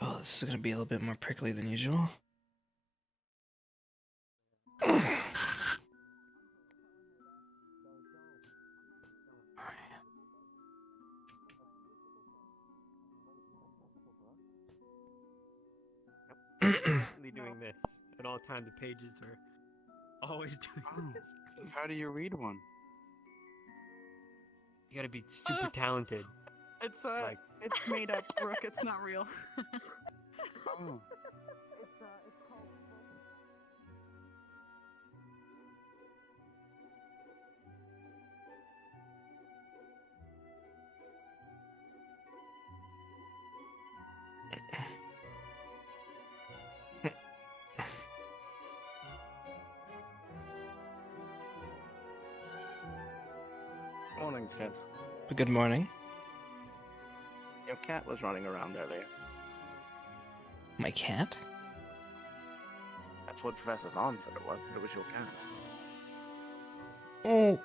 Oh, this is gonna be a little bit more prickly than usual. Doing this at all times. The pages are always doing this. How do you read one? You gotta be super talented. It's Like- it's made up, Brooke. It's not real. Oh. It's called. Morning, Chipz. Good morning. Your cat was running around earlier. My cat? That's what Professor Vaughn said it was. It was your cat. Oh.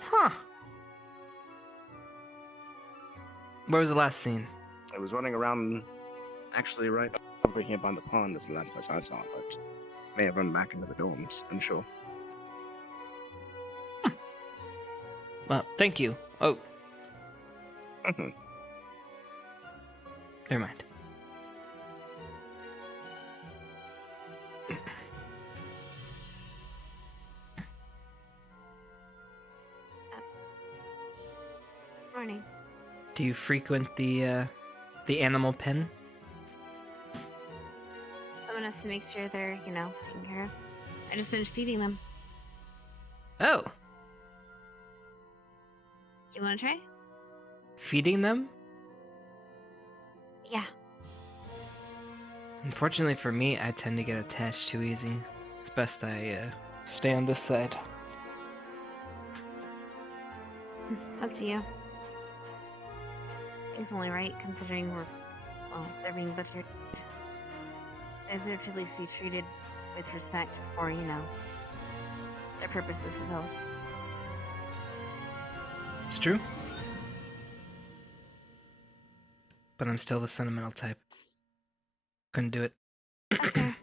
Huh. Where was the last scene? It was running around, actually right over here by the pond is the last place I saw it, but may have run back into the dorms, unsure. Well, thank you. Oh, Mhm. never mind. Morning. Do you frequent the animal pen? Someone has to make sure they're, taken care of. I just finished feeding them. Oh, You want to try? feeding them? Yeah. Unfortunately for me, I tend to get attached too easy. It's best I stay on this side. It's up to you. It's only right considering they're being butchered. They deserve to at least be treated with respect or, their purpose is fulfilled. It's true. But I'm still the sentimental type. Couldn't do it. That's fair.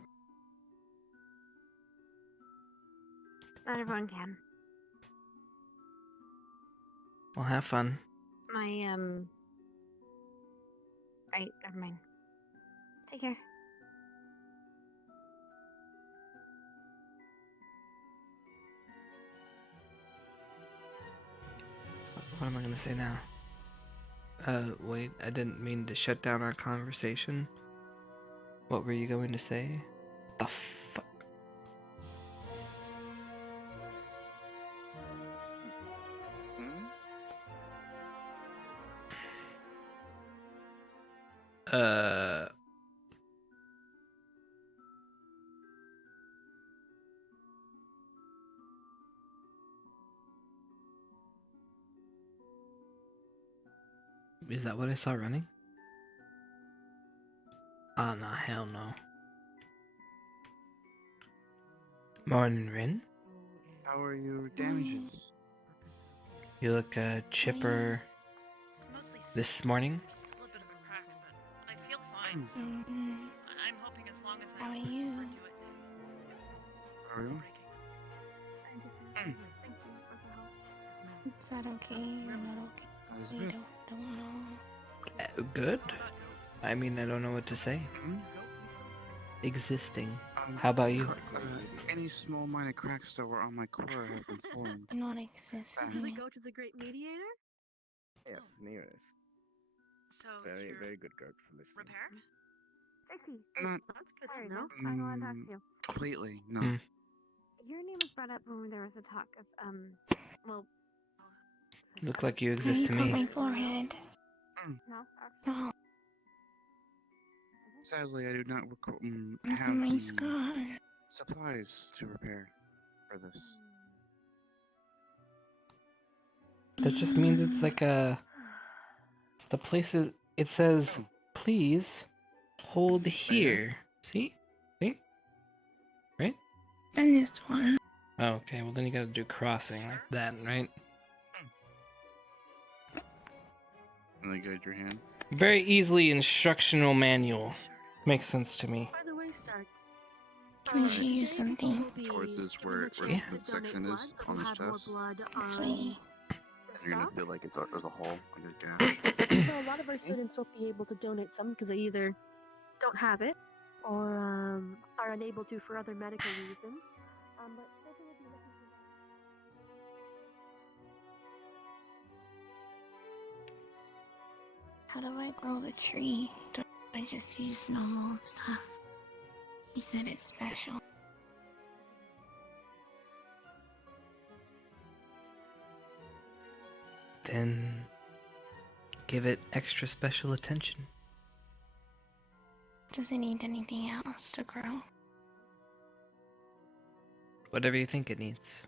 Not everyone can. Well, have fun. Right, never mind. Take care. What am I gonna say now? Wait, I didn't mean to shut down our conversation. What were you going to say? The fuck? Hmm? Is that what I saw running? Ah, nah, hell no. Morning, Rin. How are your damages? You look chipper this morning. Just a little bit of a crack, but I feel fine. So I'm hoping as long as I How are don't you? overdo it, Are you? Is that okay? I'm not okay. How's I it? don't know. Good. I mean, I don't know what to say. Hmm? Existing. How about you? Any small minor cracks that were on my core have been formed. Not Did we existing. go to the Great Mediator? Yes, nearest. So Very, you're very good character for this. repair? Trixie, Not That's good sorry, to know. I don't want to talk to you. completely, no. Mm. Your name was brought up when there was a talk of, well... Look like you exist to me. forehead. No, actually. No. Sadly, I do not have My the scar. supplies to repair for this. That just means it's like a The places it says, please hold here. See? See? Right? And this one. Oh, okay, well then you gotta do crossing like that, right? And then guide your hand. Very easily instructional manual. Makes sense to me. By the way, Stark. Can I show you something? Towards this where Yeah. the section is on his chest. This way. You're gonna feel like there's a hole on your gash. So a lot of our students won't be able to donate some because they either don't have it or are unable to for other medical reasons. But Silver will be looking for How do I grow the tree? Do I just use normal stuff? You said it's special. Then give it extra special attention. Does it need anything else to grow? Whatever you think it needs.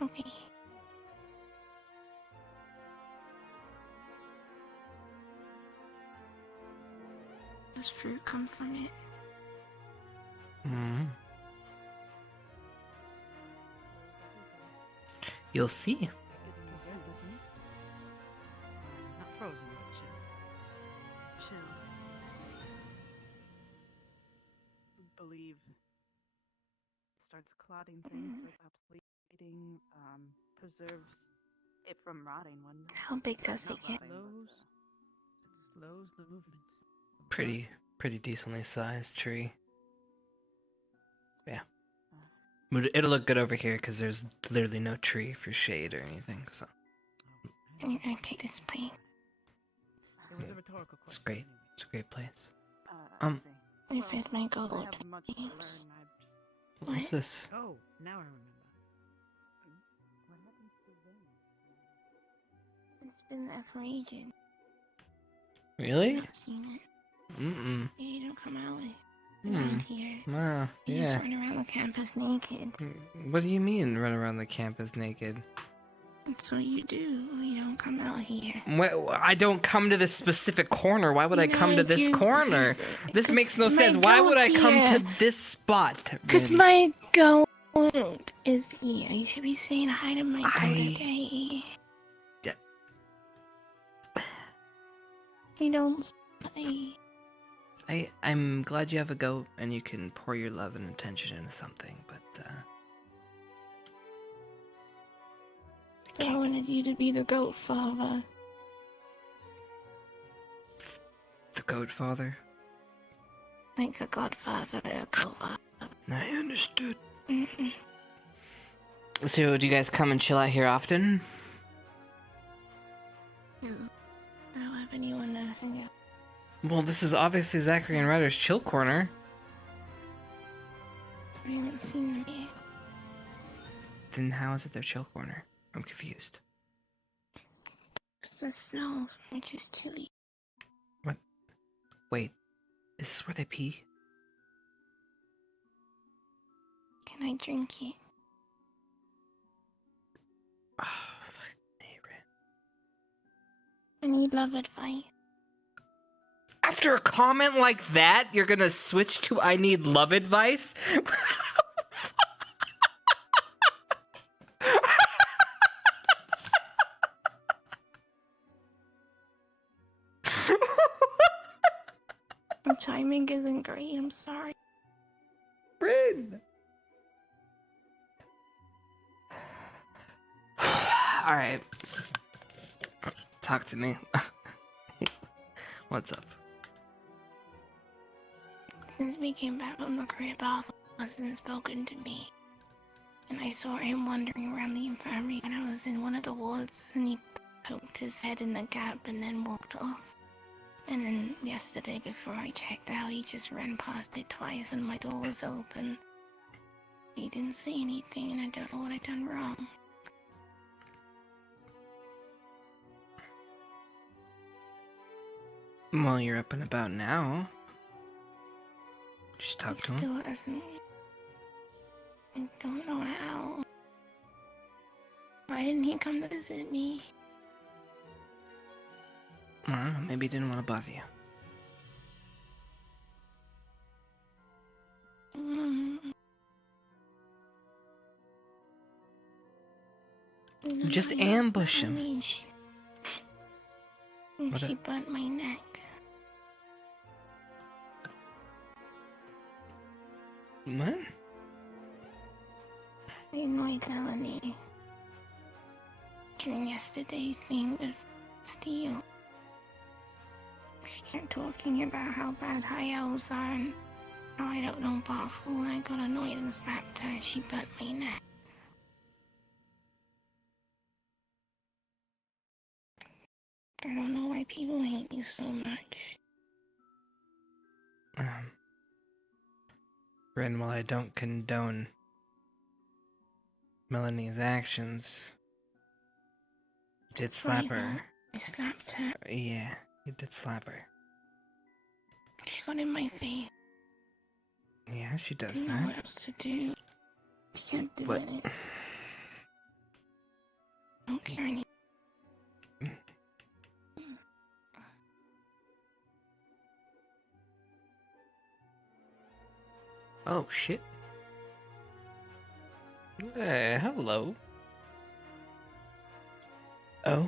Okay. Does fruit come from it? Mm-hmm. You'll see. Not frozen, but chilled. Believe starts clotting things, so perhaps bleeding, preserves it from rotting when How big does it get? Slows the movement. Pretty decently sized tree. Yeah. It'll look good over here because there's literally no tree for shade or anything, so I pick this place. It was a rhetorical it's question. great. It's a great place. If it's my gold. I have much to learn. What's this? Oh, now I remember. It's been there for ages. Really? I've seen it. Mm-mm. Yeah, you don't come out Hmm. around here. Wow, You yeah. just run around the campus naked. What do you mean run around the campus naked? That's what you do. You don't come out here. I don't come to this specific corner. Why would I come to this corner? This 'cause makes no my sense. Why would I goat's come here. to this spot? Because Rin? my goat is here. You should be saying hi to my goat I- today. Yeah. You don't say. I'm glad you have a goat and you can pour your love and attention into something, but I wanted you to be the goat father. the goat father. Like a godfather, a goat father. I understood. Mm-mm. So, do you guys come and chill out here often? No. I don't have anyone to hang out. Well, this is obviously Zachary and Ryder's chill corner. I haven't seen them yet. Then how is it their chill corner? I'm confused. It's the snow, which is chilly. What? Wait, is this where they pee? Can I drink it? Oh, fuck me, Rin. I need love advice. After a comment like that, you're gonna switch to I need love advice? My timing isn't great, I'm sorry. Rin! Alright. Talk to me. What's up? Since we came back from the crib, Arthur wasn't spoken to me. And I saw him wandering around the infirmary when I was in one of the wards, and he poked his head in the gap and then walked off. And then yesterday, before I checked out, he just ran past it twice when my door was open. He didn't say anything, and I don't know what I've done wrong. Well, you're up and about now. Just talk He to him. still hasn't. I don't know how. I Why didn't he come to visit me? I don't know, maybe he didn't want to bother you. Just ambush him. She burnt my neck. What? I annoyed Melanie during yesterday's thing with Steel. She kept talking about how bad high elves are and how I don't know powerful, and I got annoyed and slapped her and she burnt my neck. I don't know why people hate me so much. Ren, while I don't condone Melanie's actions, you did slap her. I slapped her. Yeah, you did slap her. She got in my face. Yeah, she does Didn't know that. what else to do. She kept doing What? it. Don't care anymore. Oh, shit. Hey, hello. Oh.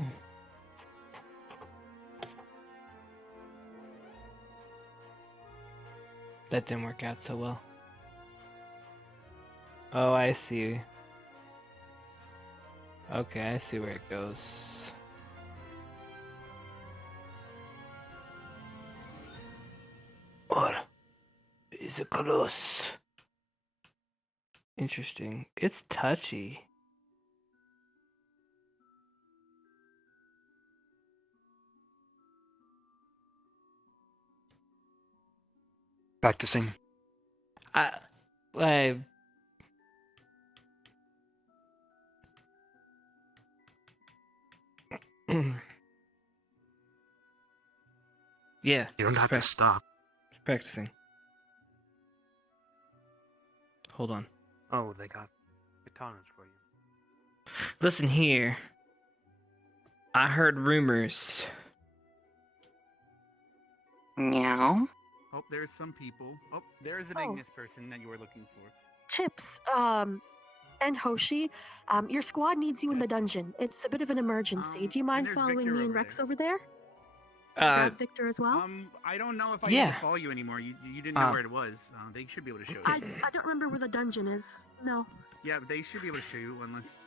That didn't work out so well. Oh, I see. Okay, I see where it goes. What is it close? Interesting. It's touchy. Practicing. I yeah. You don't have to stop. Practicing. Hold on. Oh, they got katanas for you. Listen here. I heard rumors. Meow. Oh, there's some people. Oh, there's an Ignis person that you were looking for. Chipz, and Hoshi, your squad needs you in the dungeon. It's a bit of an emergency. Do you mind there's following Victor me and over Rex there. over there? Grab Victor as well? I don't know if I Yeah. can follow you anymore. You didn't know where it was. They should be able to show you. I don't remember where the dungeon is. No. Yeah, they should be able to show you unless...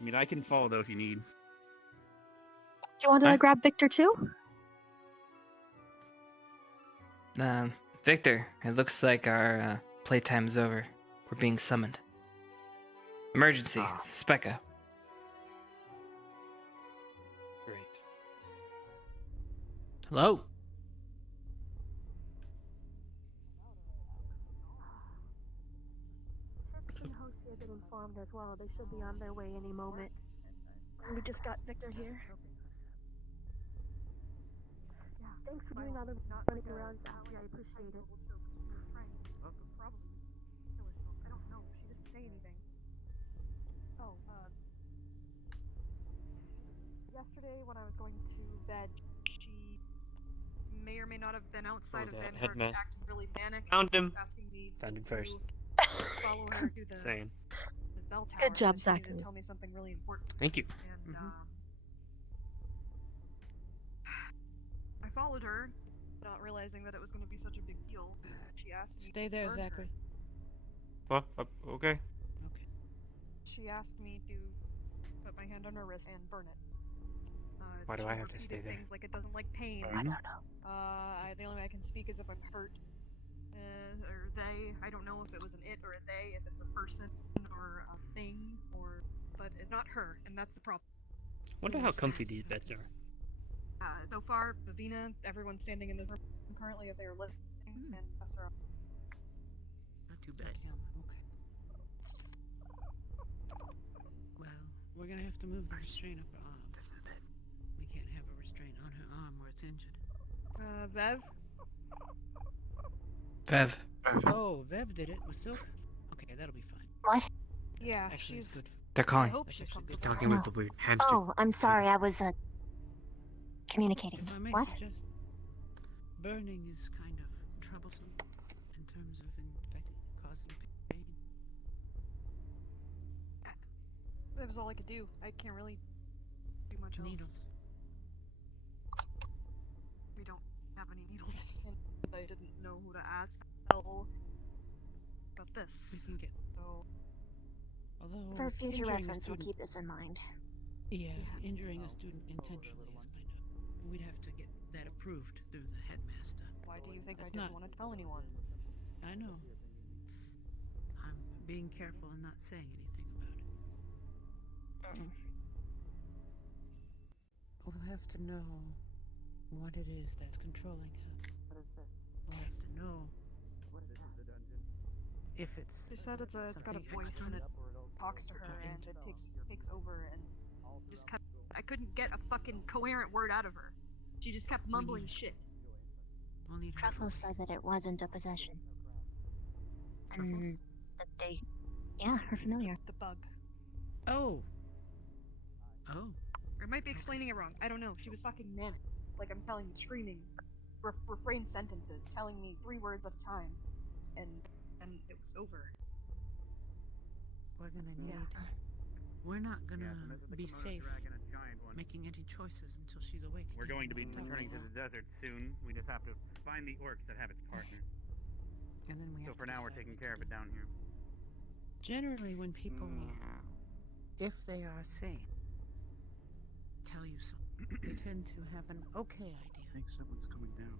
I mean, I can follow though if you need. Do you want to grab Victor too? Victor, it looks like our playtime's over. We're being summoned. Emergency. Specca. Great. Hello? Chipz and Hoshi have been informed as well. They should be on their way any moment. We just got Victor here. Yeah, thanks for doing all the running around, Allie. I appreciate it. I don't know. She didn't say anything. Oh, yesterday when I was going to bed, she may or may not have been outside of that bed, headmaster. acting really manic, Found him. asking me Found him to first. follow her to the Same. bell tower. Good job, because she needed Zachary. to tell me something really important. Thank you. And I followed her, not realizing that it was going to be such a big deal. She asked me. Stay to there, burn her. Zachary. Well, okay. Okay. She asked me to put my hand on her wrist and burn it. Why do she I have to repeated stay there? Things like it doesn't like pain. I don't know. The only way I can speak is if I'm hurt. Or they. I don't know if it was an it or a they, if it's a person or a thing, or. But it's not her, and that's the problem. Wonder how comfy these beds are. So far, Vivina, everyone standing in this room currently, if they are listening, and us are. Not too bad. Okay. Well, we're gonna have to move the restraint up her arm. We can't have a restraint on her arm where it's injured. Vev? Vev. Oh, Vev did it with Silk? Okay, that'll be fine. What? Yeah, Actually, she's it's good. They're I calling. hope she comes back. Talking with the weird hamster. Oh, I'm sorry. I was communicating. If I may What? suggest, burning is kind of troublesome in terms of infecting, causing pain. That was all I could do. I can't really do much else. Needles. We don't have any needles, and I didn't know who to ask about this. We can get. So Although For future injuring a reference, we'll student- keep this in mind. Yeah, injuring a student intentionally is kind of. We'd have to get that approved through the headmaster. why do you think I That's didn't not- want to tell anyone? I know. I'm being careful and not saying anything about it. We'll have to know what it is that's controlling her. We'll have to know if it's. She said it's got a something voice and it external talks to her or and it internal. takes over and just kept. I couldn't get a fucking coherent word out of her. She just kept mumbling shit. We'll need her. Truffle said that it wasn't a possession. Truffle? And that they. Yeah, her familiar. The bug. Oh. Oh. Or I might be explaining it wrong. I don't know. She was fucking manic. Like I'm telling, screaming, refrain sentences, telling me 3 words at a time, and it was over. We're gonna need. Yeah. We're not gonna the be Komodo safe dragon, a giant one. making any choices until she's awake. We're going to be Talk returning to her. the desert soon. We just have to find the orcs that have its partner. And then we So have for to now, we're decide taking what care to of it do. down here. Generally, when people, if they are sane, tell you something, they tend to have an okay idea I think someone's coming down.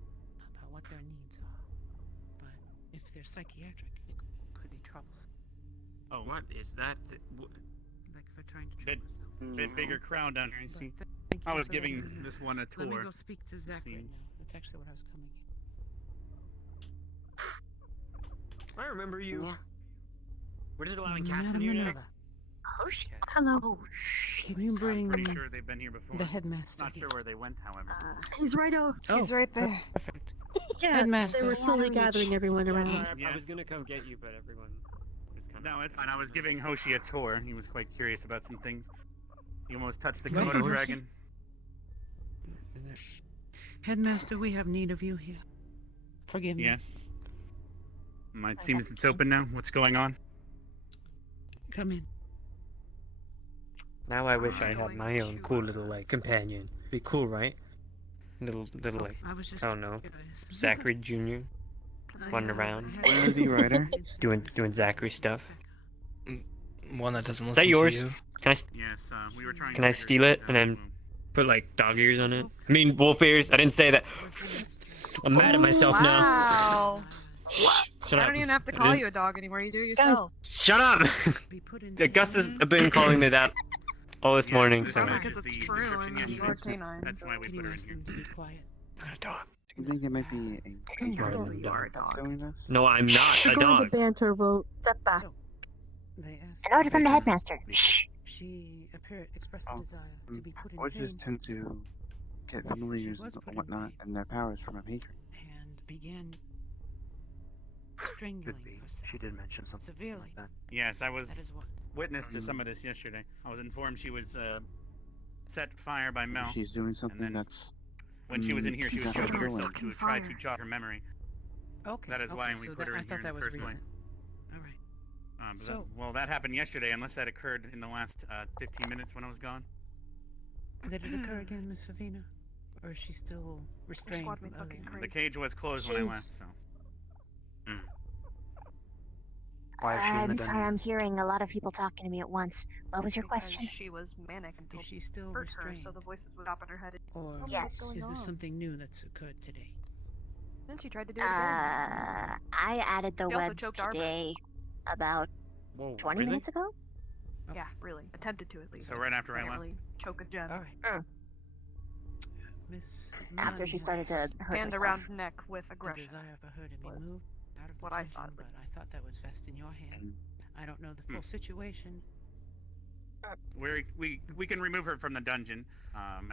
about what their needs are. But if they're psychiatric, it could be troublesome. Oh, What is that? Like if they're trying to treat herself. bit bigger crowd down here. You see, Thank I you was for giving letting me know. this one a Let me tour. go speak to Zach right Seems- now. That's actually what I was coming in. I remember you. Yeah. We're just allowing cats Madam in here now? Minerva, Oh, shit. Hello. Oh, shit. can you I'm bring pretty sure they've been here before. the headmaster Not here? sure where they went, however. He's right over. He's right there. Perfect. Yeah, Headmaster. they were slowly gathering everyone around. Yeah. I was gonna come get you, but everyone was kind of. No, it's fine. I was giving Hoshi a tour. He was quite curious about some things. He almost touched the Right, Komodo Hoshi? dragon. Headmaster, we have need of you here. Forgive me. Yes. It seems it's open now. What's going on? Come in. Now I wish I Going had my own to, cool little like companion. Be cool, right? Little like I was just I don't know, curious. Zachary Jr. running around. Where is he, Ryder? doing Zachary stuff. One that doesn't Is listen that yours? to you. Can I Yes, we were trying Can to I figure steal it things and out then as well. put like dog ears on it? I mean wolf ears. I didn't say that. I'm mad at myself now. Wow. Shut I up. don't even have to I call didn't- you a dog anymore. You do it yourself. Shut up. Be put in Augusta's been calling me that all this Yes, morning. this So. Sounds is like it's the true. I description mean, you are yesterday. canine. That's why we Can you put her in ask here. them to be quiet? Not a dog. Do you think it might be a You are a that's doing this? No, I'm not We're a going to dog. banter. We'll step back. So, they asked. An order from the headmaster. Shh. She expressed a Oh, desire to be put in Witches pain tend to get familiars was and put in whatnot pain. and their powers from a patron. and began strangling Could be. herself She did mention something severely. like that. Yes, I was That is what. witness to some of this yesterday. I was informed she was set fire by Mel. She's doing something then that's When she was in here, she was that's choking controlling. herself to try to jog her memory. Okay. That is why we so put her I in here thought in that the was first place. recent. All right. But So- well, that happened yesterday, unless that occurred in the last 15 minutes when I was gone. Did it occur again, Miss Favina? Or is she still restrained squad from made fucking earlier? crazy. The cage was closed when I left, so. Why is she in the I'm dungeon? sorry, I'm hearing a lot of people talking to me at once. What was your Because question? she was manic until Is she still hurt her, restrained? so the voices would pop in her head. Or Tell me Yes. what's is going this on. something new that's occurred today? Then she tried to do it again. I added the She also webs choked Arbor. today about Whoa, 20 really? minutes ago. Yeah, really. Attempted to at least. So right after I Didn't left. really choke a gem. All right. Mm. Miss After Melanie she has started to expressed hurt And herself. around neck with a aggression. desire for her to be was moved out of the what I thought dungeon, it would but I thought that was best in your hand. And I don't know the full situation. We can remove her from the dungeon.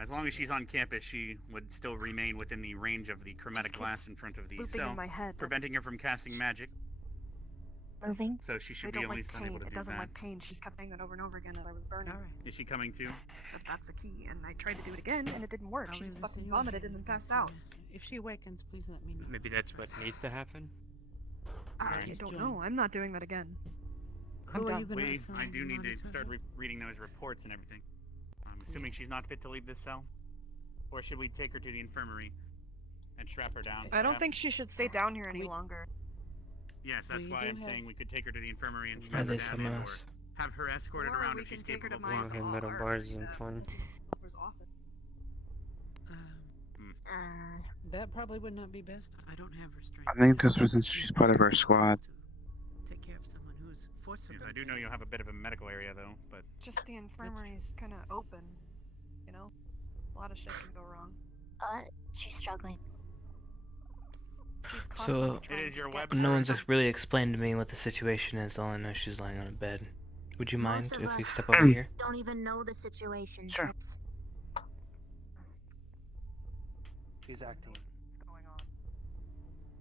As long as she's on campus, she would still remain within the range of the chromatic Keeps glass in front of the looping cell, in my head. preventing her from casting magic. moving. So she I should be don't at like least pain. unable to It do doesn't that. like pain. She just kept saying that over and over again as I was burning. All right. Is she coming too? But that's the key, and I tried to do it again, and it didn't work. I'll She leave just this fucking in your vomited and hands, then passed Miss out. Tina. If she awakens, please let me know. Maybe that's what needs to happen. I Alright. don't know. I'm not doing that again. I'm Who are done. you gonna assign I do to need to monitor start her? reading those reports and everything. I'm assuming she's not fit to leave this cell? Or should we take her to the infirmary and strap her down? I don't perhaps? think she should stay down here any We- longer. Yes, that's we why do I'm have- saying we could take her to the infirmary and Are strap her they down summon and or us? have her escorted Or around we if she's can take her capable to of my walking. Okay, metal or bars the and fun. doctor's office. That probably would not be best. I don't have restraints. I think because since she's part of our squad. To take care of someone who's forcibly. Yes, I do know you'll have a bit of a medical area though, but Just the infirmary's kind of open, you know? A lot of shit can go wrong. She's struggling. She's So, constantly trying it is to your get website. no one's really explained to me what the situation is. All I know is she's lying on a bed. Would you mind Most of if we us step over here? Don't even know the situation. Sure. Chipz. She's acting. going on.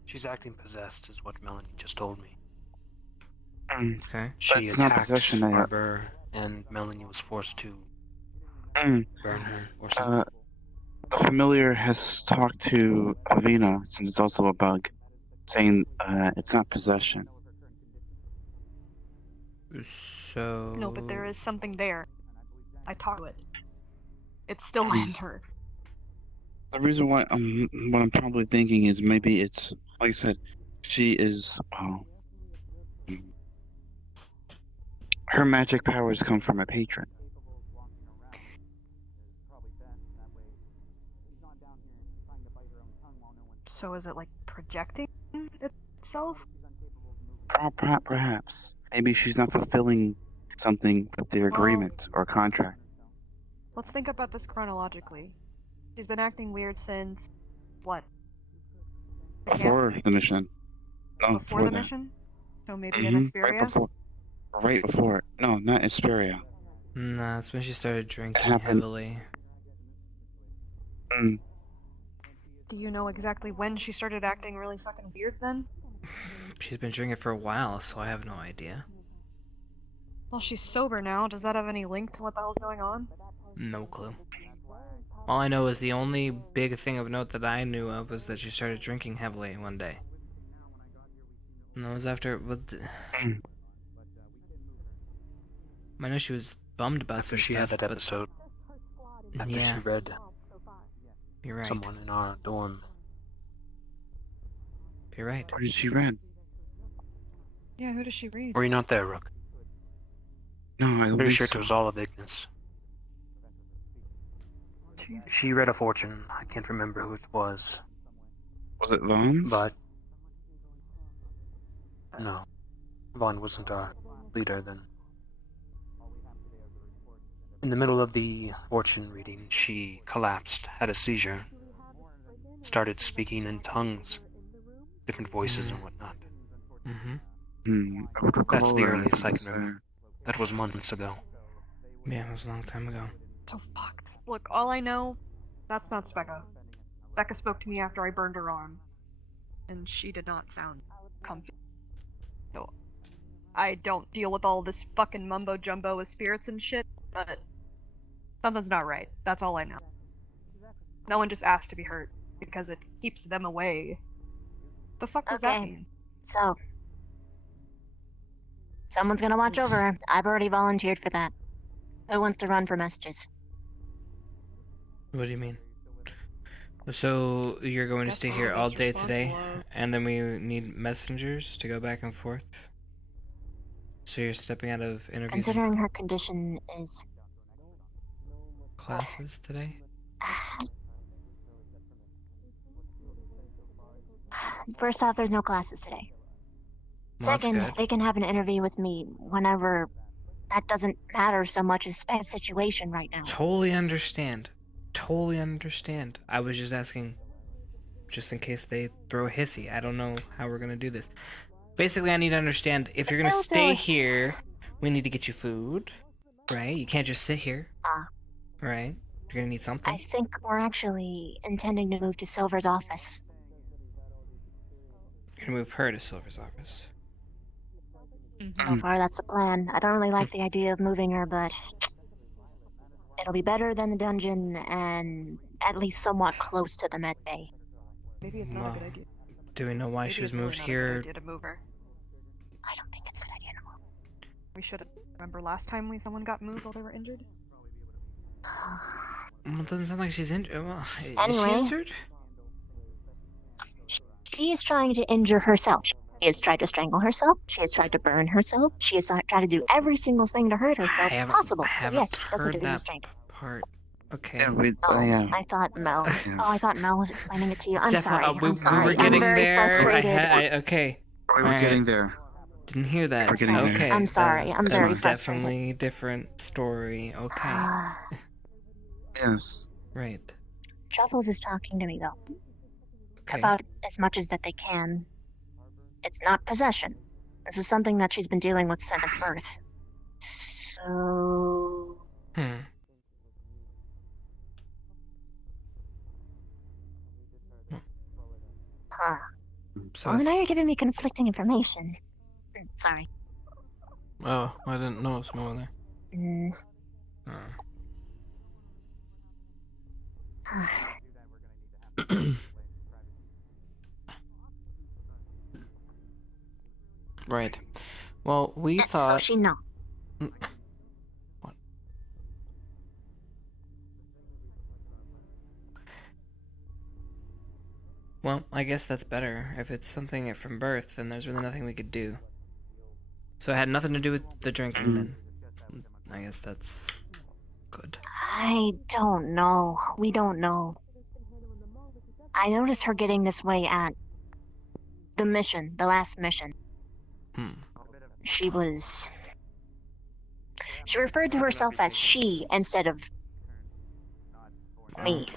She's acting possessed, is what Melanie just told me. Okay. She it's not attacked possession, Arbor, and Melanie was forced to Mm. burn her or something. The familiar has talked to Avina, since it's also a bug, saying it's not possession. So. No, but there is something there. I talked to it. It's still in her. The reason why what I'm probably thinking is maybe it's like I said, she is her magic powers come from a patron. So is it like projecting itself? Perhaps maybe she's not fulfilling something with the agreement or contract. Let's think about this chronologically. She's been acting weird since what? Before the mission. No, Before the that. mission? So maybe in Xperia? Right before. No, not Xperia. Nah, it's when she started drinking happened- heavily. Mm. Do you know exactly when she started acting really fucking weird then? She's been drinking for a while, so I have no idea. Well, she's sober now. Does that have any link to what the hell's going on? No clue. All I know is the only big thing of note that I knew of was that she started drinking heavily one day. And that was after. I know she was bummed about After some she stuff, had that but episode. After yeah, she read you're right. someone in our dorm. You're right. What did she read? Yeah, who does she read? Were you not there, Rook? No, I don't Pretty think sure so. it was all of Ignis. She read a fortune. I can't remember who it was. Was it Vaughn's? But no, Vaughn wasn't our leader then. In the middle of the fortune reading, she collapsed, had a seizure, started speaking in tongues, different voices and whatnot. Mm-hmm. I would recall That's the that earliest I it was can remember. That was months ago. Yeah, it was a long time ago. So fucked. Look, all I know, that's not Specca. Becca spoke to me after I burned her arm, and she did not sound comfy. So, I don't deal with all this fucking mumbo jumbo with spirits and shit, but something's not right. That's all I know. No one just asked to be hurt because it keeps them away. The fuck does that Okay. mean? So, someone's gonna watch over her. I've already volunteered for that. Who wants to run for messages? What do you mean? So you're going to stay here all day today, and then we need messengers to go back and forth? So you're stepping out of interviews and Considering her condition is classes today? First off, there's no classes today. Well, that's Second, good. they can have an interview with me whenever. That doesn't matter so much as Spec's situation right now. Totally understand. Totally understand. I was just asking, just in case they throw a hissy. I don't know how we're gonna do this. Basically, I need to understand, if you're gonna stay here, we need to get you food, right? You can't just sit here, right? You're gonna need something. I think we're actually intending to move to Silver's office. You're gonna move her to Silver's office. So far, that's the plan. I don't really like the idea of moving her, but it'll be better than the dungeon and at least somewhat close to the med bay. Maybe it's not a good idea. Do we know why Maybe she was it's really moved not a good here? idea to move her. I don't think it's a good idea to move. We should remember last time someone got moved while they were injured. Well, it doesn't sound like she's injured. Well, is she Anyway. injured? She is trying to injure herself. She has tried to strangle herself. She has tried to burn herself. She has tried to do every single thing to hurt herself possible. I So haven't yes, she doesn't heard do that restraint. part. Okay. I thought Mel. Oh, I thought Mel was explaining it to you. I'm Definitely, sorry. we I'm sorry. were getting I'm very there. frustrated. Okay. We were Alright. getting there. Didn't hear that. We're getting there. Okay. I'm sorry. I'm very That's frustrated. definitely a different story. Okay. Yes. Right. Truffles is talking to me though. Okay. About as much as that they can. It's not possession. This is something that she's been dealing with since birth. So. Huh. So Well, now it's- you're giving me conflicting information. Sorry. Oh, I didn't know it's more there. Mm. Right. Well, we Oh, thought. she no. What? Well, I guess that's better. If it's something from birth, then there's really nothing we could do. So it had nothing to do with the drinking, then. I guess that's good. I don't know. We don't know. I noticed her getting this way at the mission, the last mission. She referred to herself as she instead of me.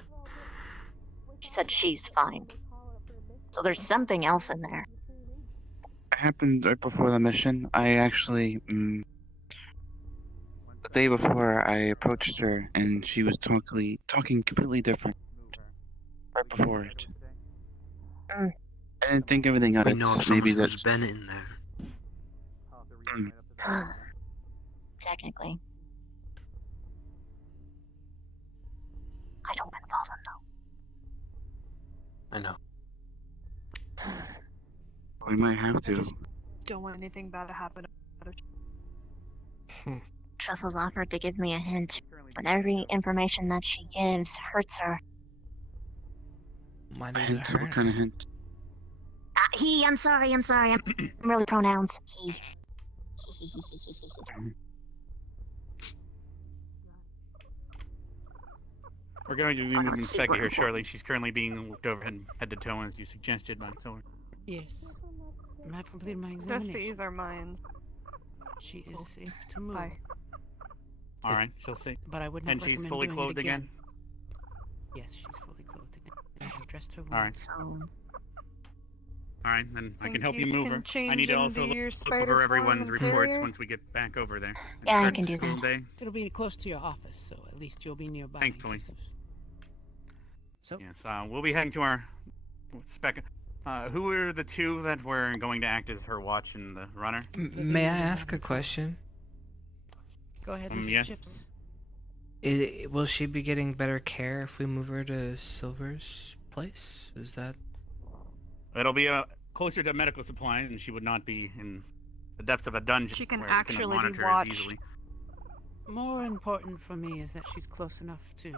She said she's fine. So there's something else in there. It happened right before the mission. I actually, the day before, I approached her and she was talking completely different. Right before it. I didn't think everything of We it. know of Maybe someone who's that's been in there. Technically. I don't involve him though. I know. We might have to. Don't want anything bad to happen. Truffles offered to give me a hint, but every information that she gives hurts her. Why does it Hint? What hurt? kind of hint? I'm sorry, I'm really pronouns. He. We're going to be Oh, moving it's Spectre super here important. shortly. She's currently being looked over head to toe as you suggested by someone. Yes. I've completed my Just examination. to ease our minds. She is safe to move. Bye. All right, she'll see. But I would not And she's recommend fully doing it clothed again. Yes, she's fully clothed again. I have dressed her. All right. So. All right, then I can Think help you you move can her. I change need to into also your look spider over form everyone's and reports carrier? once we get back over there. and Yeah, I start can the do school that. day. It'll be close to your office, so at least you'll be nearby. Thankfully. So. Yes, we'll be heading to our spec. Who were the two that were going to act as her watch and the runner? May I ask a question? Go ahead, Mr. Yes. Chipz. Will she be getting better care if we move her to Silver's place? Is that... It'll be closer to medical supplies, and she would not be in the depths of a dungeon She can where you actually be cannot monitor watched. as easily. More important for me is that she's close enough to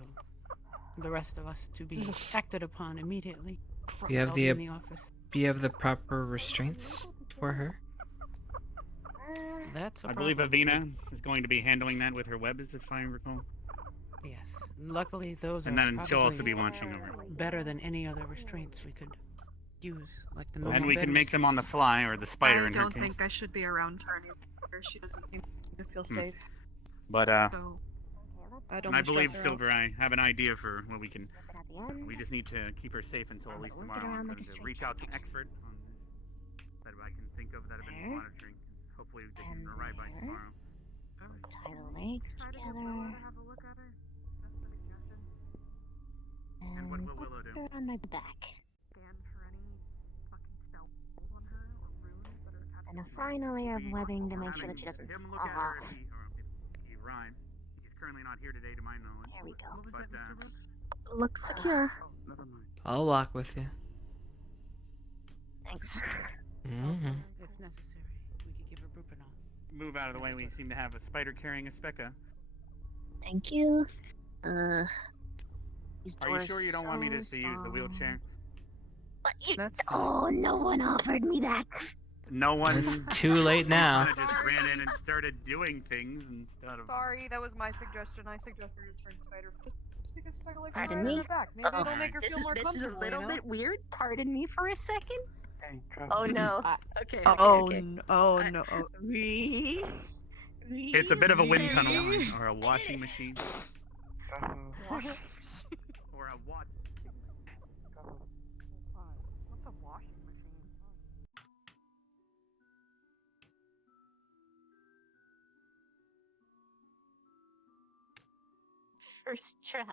the rest of us to be acted upon immediately. Do you have I'll be the in the office. do you have the proper restraints for her? That's a I believe problem. Avina is going to be handling that with her webs, if I recall. Yes. Luckily, those And are then she'll also probably be watching over. better than any other restraints we could use, like the And normal we can bed make them on the fly, or the spider I in her don't case. think I should be around her anymore. She doesn't seem to feel safe. But So I don't and I wanna believe stress her out. Silver, I have an idea for what we can. We just need to keep her safe until at least tomorrow. I'm going to reach out to an expert on that I can think of that have been monitoring. Hopefully they can arrive by tomorrow. Tidal legs together. And what will Willow do? put her on my back. and a fine layer of webbing to make sure that she doesn't him look fall at her off. if he rhymes. He's currently not here today, to my knowledge. There we go. But Looks secure. Never mind. I'll walk with you. Thanks. Mm-hmm. If necessary, we could give her bupropion. move out of the way. We seem to have a spider carrying a Specca. Thank you. These Are you doors sure you don't want me to use the small. wheelchair? But you, That's oh, no one offered me that. No one. It's too late now. Kinda just ran in and started doing things instead of. Sorry, that was my suggestion. I suggested a return spider. Just because spider legs Pardon are me? in the back. Maybe it'll make her This feel is, more this is a comfortable. little you know? bit weird. Pardon me for a second. Hey, Oh no. Okay. No. It's a bit of a wind tunnel or a washing machine or a watch. What's a washing machine? First try.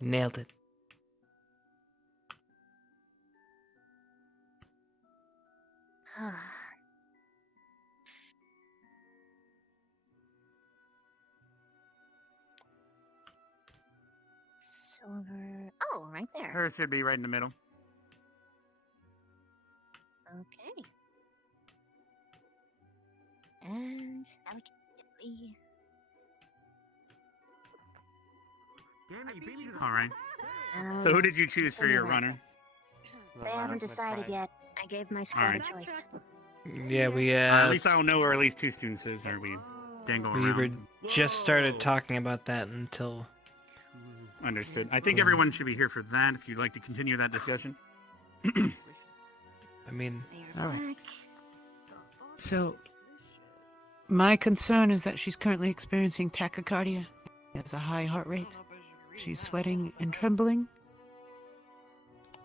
Nailed it. Silver. Oh, right there. Hers should be right in the middle. Okay. And delicately. All right. So who did you choose for your runner? They haven't decided yet. I gave my squad Alright. a choice. Yeah, we At least I'll know where at least two students is, or we dangle we around. were just started talking about that until. Understood. I think everyone should be here for that. If you'd like to continue that discussion. I mean, All right. So, my concern is that she's currently experiencing tachycardia. She has a high heart rate. She's sweating and trembling.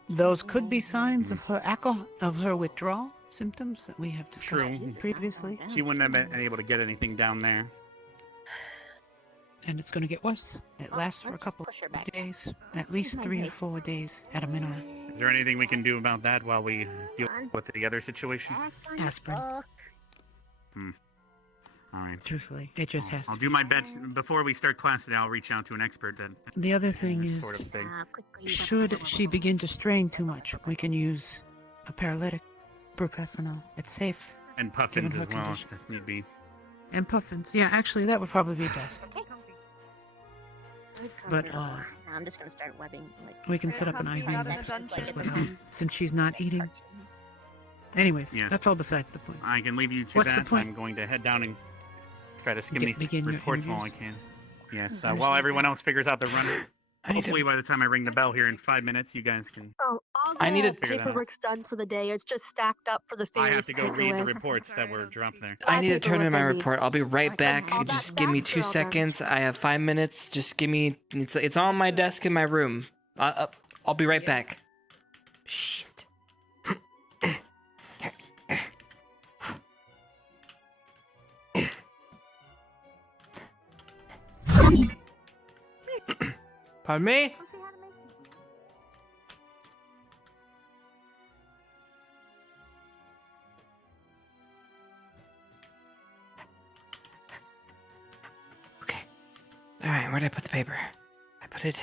Those could be signs of her withdrawal symptoms that we have discussed True. previously. She wouldn't have been able to get anything down there. And it's going to get worse. It lasts for a couple push her back. of days, at least 3 or 4 days at a minimum. Is there anything we can do about that while we deal with the other situation? Aspirin. All right. Truthfully, it just has I'll to. do my best before we start class today. I'll reach out to an expert that The other thing this is, sort of thing. should she begin to strain too much, we can use a paralytic, bupropion. It's safe. And given puffins her as well, condition. if need be. And puffins. Yeah, actually, that would probably be best. But I'm just gonna start webbing. Like, we can set up an Comfy, IV not in a as dungeon. well, since she's not eating. Anyways, Yes. that's all besides the point. I can leave you to What's the that. point? I'm going to head down and try to skim Begin these your reports while I interviews? can. Yes, Understood. while everyone else figures out the run. I need Hopefully to. by the time I ring the bell here in 5 minutes, you guys can... Oh, all I need the to figure that out. paperwork's done for the day. It's just stacked up for the I fairies have to go take read away. the reports that were dropped there. I need to turn in my paperwork I need. report. I'll be right back. all that Just give me facts 2 are all done. seconds. I have 5 minutes. Just give me. It's on my desk in my room. I'll be right back. Shit. Pardon me? Okay. Alright, where did I put the paper? I put it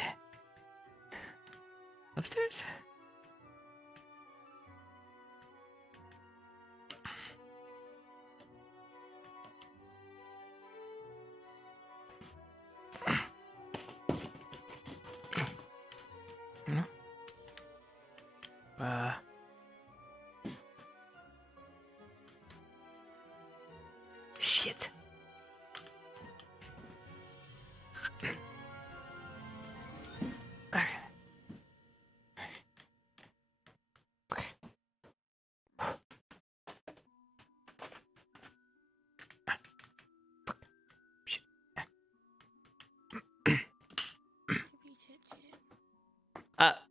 upstairs? No? Shit. Okay.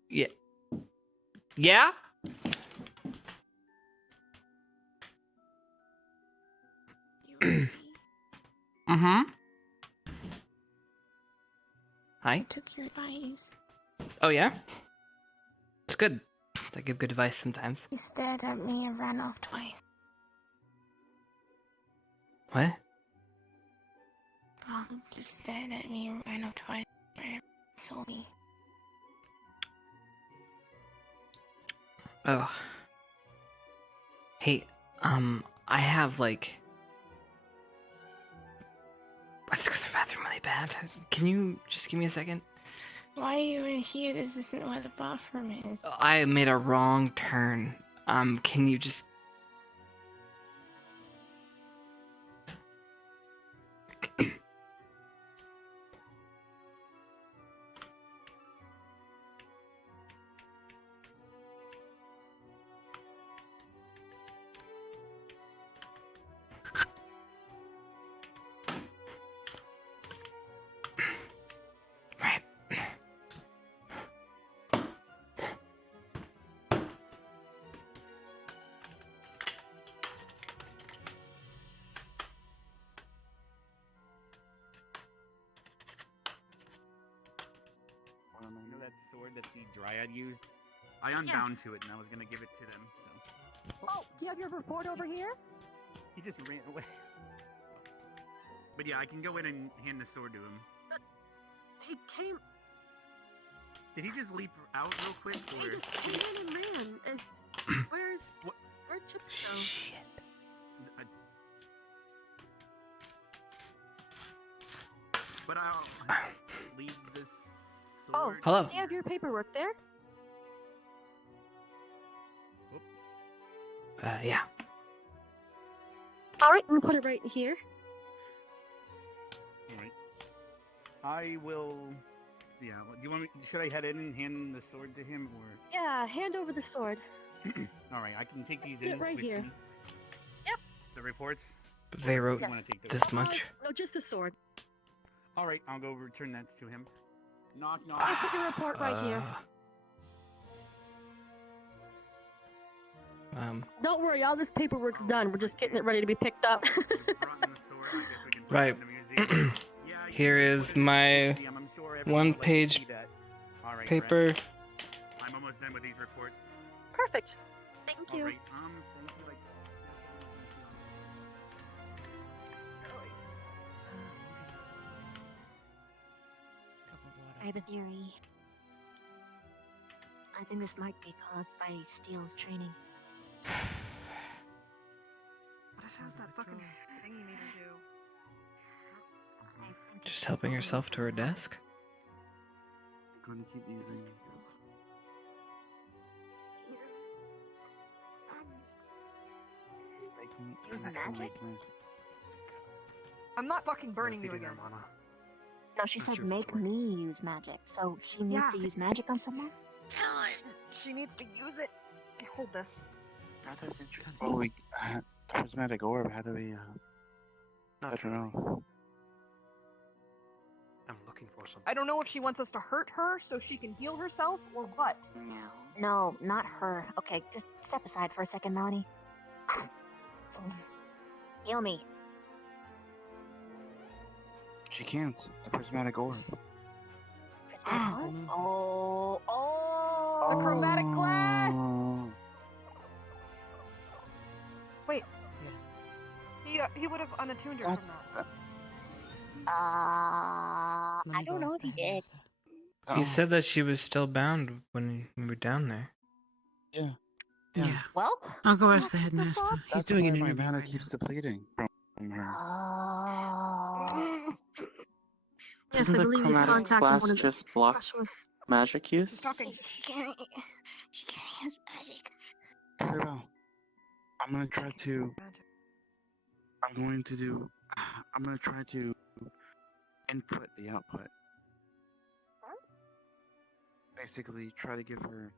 Yeah. Yeah? Mm-hmm. Hi. I took your advice. Oh, yeah? It's good. I give good advice sometimes. You stared at me and ran off twice. What? Just stared at me and ran up twice. Saw me. Oh. Hey, I have like. I have to go to the bathroom really bad. Can you just give me a second? Why are you in here? This isn't where the bathroom is. I made a wrong turn. Can you just. You know that sword that the Dryad used? I unbound to it and I was gonna give it to them, so. Oh, do you have your report over here? He just ran away. But yeah, I can go in and hand the sword to him. He came. Did he just leap out real quick, He or? just ran and ran. Where's Chipz go? Shit. But I'll leave this Oh, sword. Hello. do you have your paperwork there? Yeah. All right, I'm gonna put it right in here. Alright. I will. Yeah. Do you want me? Should I head in and hand the sword to him, or? Yeah, hand over the sword. All right, I can take these Put it in right with here. me. Yep. The reports. They Or wrote do you wanna take those? this much. No, just the sword. All right, I'll go return that to him. Knock, knock. I put your report right here. Don't worry, all this paperwork's done. We're just getting it ready to be picked up. Right. Here is my one-page paper. I'm almost done with these reports. Perfect. Thank you. All right, thank you. Like, I have a theory. I think this might be caused by Steele's training. What if that's that fucking thing you need to do? Just helping yourself to her desk. I'm going to keep using. Use magic? I'm not fucking burning you again. No, she said make me use magic. So she needs to use magic on someone? She needs to use it. Okay, hold this. That's interesting. Oh, we prismatic orb. How do we? I don't know. I'm looking for something. I don't know if she wants us to hurt her so she can heal herself or what. No, not her. Okay, just step aside for a second, Melanie. Heal me. She can't. The prismatic orb. Prismatic orb? Oh, the chromatic glass. Wait. He would have unattuned her from that. I don't know if he did. He said that she was still bound when we were down there. Yeah. Yeah. Well, I'll go ask the headmaster. He's That's doing why an my interview mana right keeps depleting from her. Yes, Isn't I the believe he's chromatic contacting glass one of the just block specialists. magic use? She can't use magic. Very well. I'm gonna try to. I'm gonna try to input the output. Basically, try to give her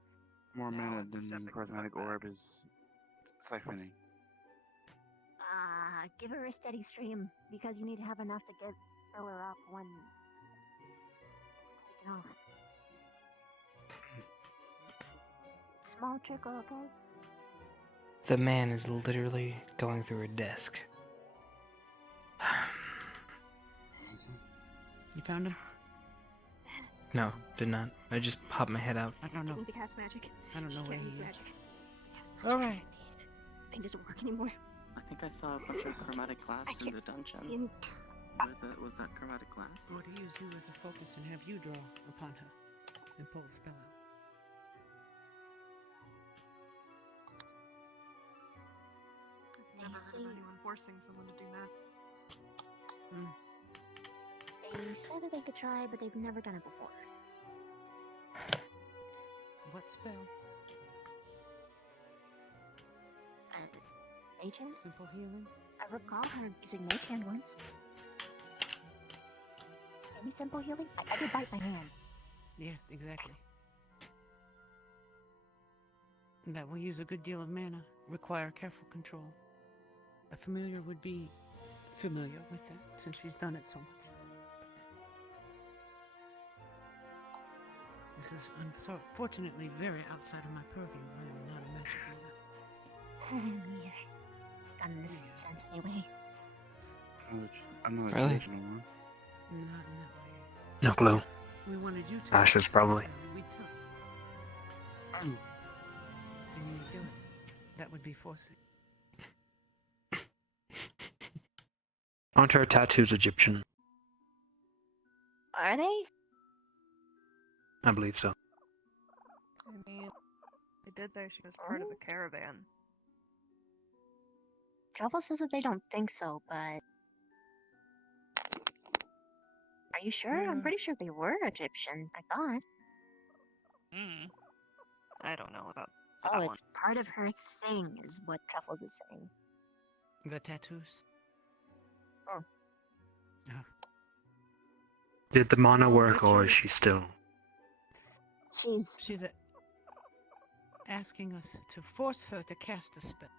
more mana than the prismatic orb is siphoning. Give her a steady stream because you need to have enough to fill her up when taken off. Small trickle, okay? The man is literally going through her desk. You found him? No, did not. I just popped my head out. I don't know. Need to cast magic. I don't know She where can't he use is. magic. All right. Thing doesn't work anymore. I think I saw a bunch of chromatic glass in the dungeon. Was that chromatic glass? Or to use you as a focus and have you draw upon her and pull the spell out. I've never heard of anyone forcing someone to do that. They said that they could try, but they've never done it before. What spell? Agent? Simple healing? I recall her using Make Hand once. Any simple healing? I did bite my hand. Yeah, exactly. That will use a good deal of mana, require careful control. A familiar would be familiar with that, since she's done it so much. This is unfortunately very outside of my purview. I am not a magic user. Done in this sense anyway. I'm not Really? a traditional one. Not in that way. No clue. We wanted you to. Ashes, probably. We took. And you do it. That would be forcing. Aren't her tattoos Egyptian? Are they? I believe so. I mean, they did say she was part of a caravan. Trouble says that they don't think so, but... Are you sure? I'm pretty sure they were Egyptian, I thought. I don't know about Oh, that one. it's part of her thing, is what Truffles is saying. The tattoos? Oh. Did the mana work, or is she still? She's asking us to force her to cast a spell.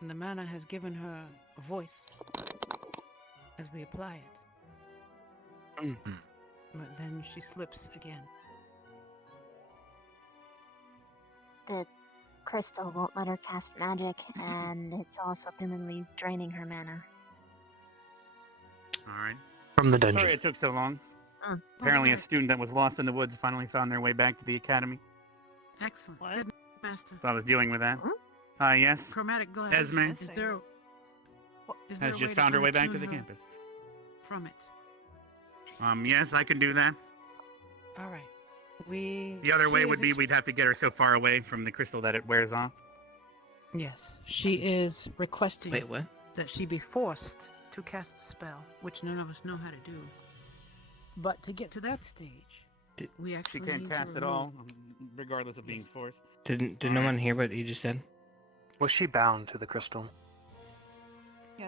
And the mana has given her a voice as we apply it. But then she slips again. The crystal won't let her cast magic, and it's also permanently draining her mana. Alright. From the dungeon. Sorry it took so long. Apparently a student that was lost in the woods finally found their way back to the academy. Excellent. Master. So I was dealing with that. Yes. Chromatic glass. Esme Is there a has way just to found her way back to unattune the her campus. From it. Yes, I can do that. All right. The The other way would be we'd have to get her so far away from the crystal that it wears off. Yes, she is requesting Wait, what? that she be forced to cast a spell, which none of us know how to do. But to get to that stage, we She actually can't need cast to at all, remove- regardless of being forced. Did no one hear what you just said? Was she bound to the crystal?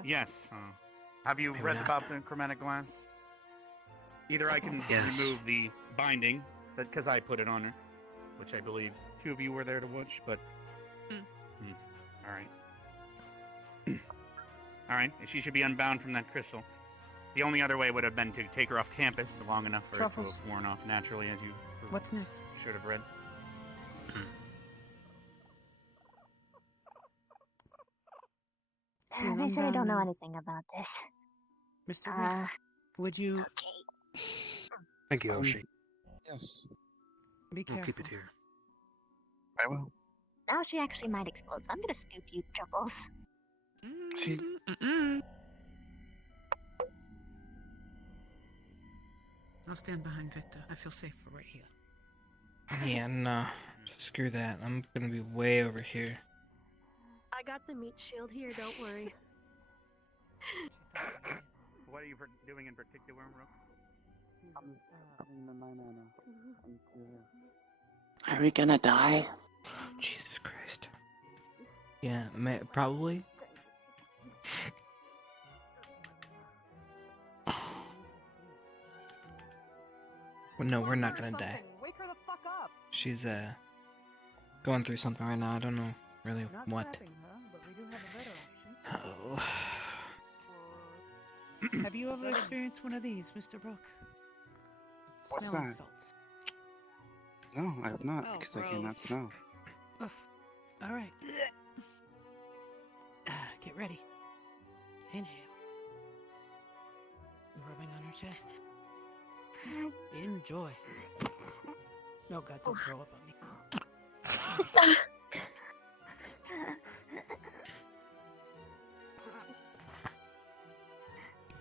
Yes. Have you Maybe read not. about the chromatic glass? Either I can Yes. remove the binding, because I put it on her, which I believe 2 of you were there to watch, but... Alright. Alright, she should be unbound from that crystal. The only other way would have been to take her off campus long enough for it to Truffles. have worn off naturally, as you What's next? should have read. They said I don't know anything about this. Mr. Rick, would you Thank you, Oshi. Yes. be We'll careful? keep it here. I will. Now she actually might explode, so I'm gonna scoop you, Truffles. She... I'll stand behind Victor. I feel safer right here. Yeah, no. Screw that. I'm gonna be way over here. I got the meat shield here, don't worry. What are you doing in particular, Rook? Are we gonna die? Jesus Christ. Yeah, probably. Well, no, we're not gonna die. Wake her the fuck up. She's going through something right now. I don't know really Not what. stabbing her, but we do have a better option. Oh. Have you ever experienced one of these, Mr. Brooke? What's Smelling that? salts. No, I have not, Oh, because I cannot gross. smell. Oof. All right. Get ready. Inhale. Rubbing on her chest. Enjoy. No, God, don't throw up on me.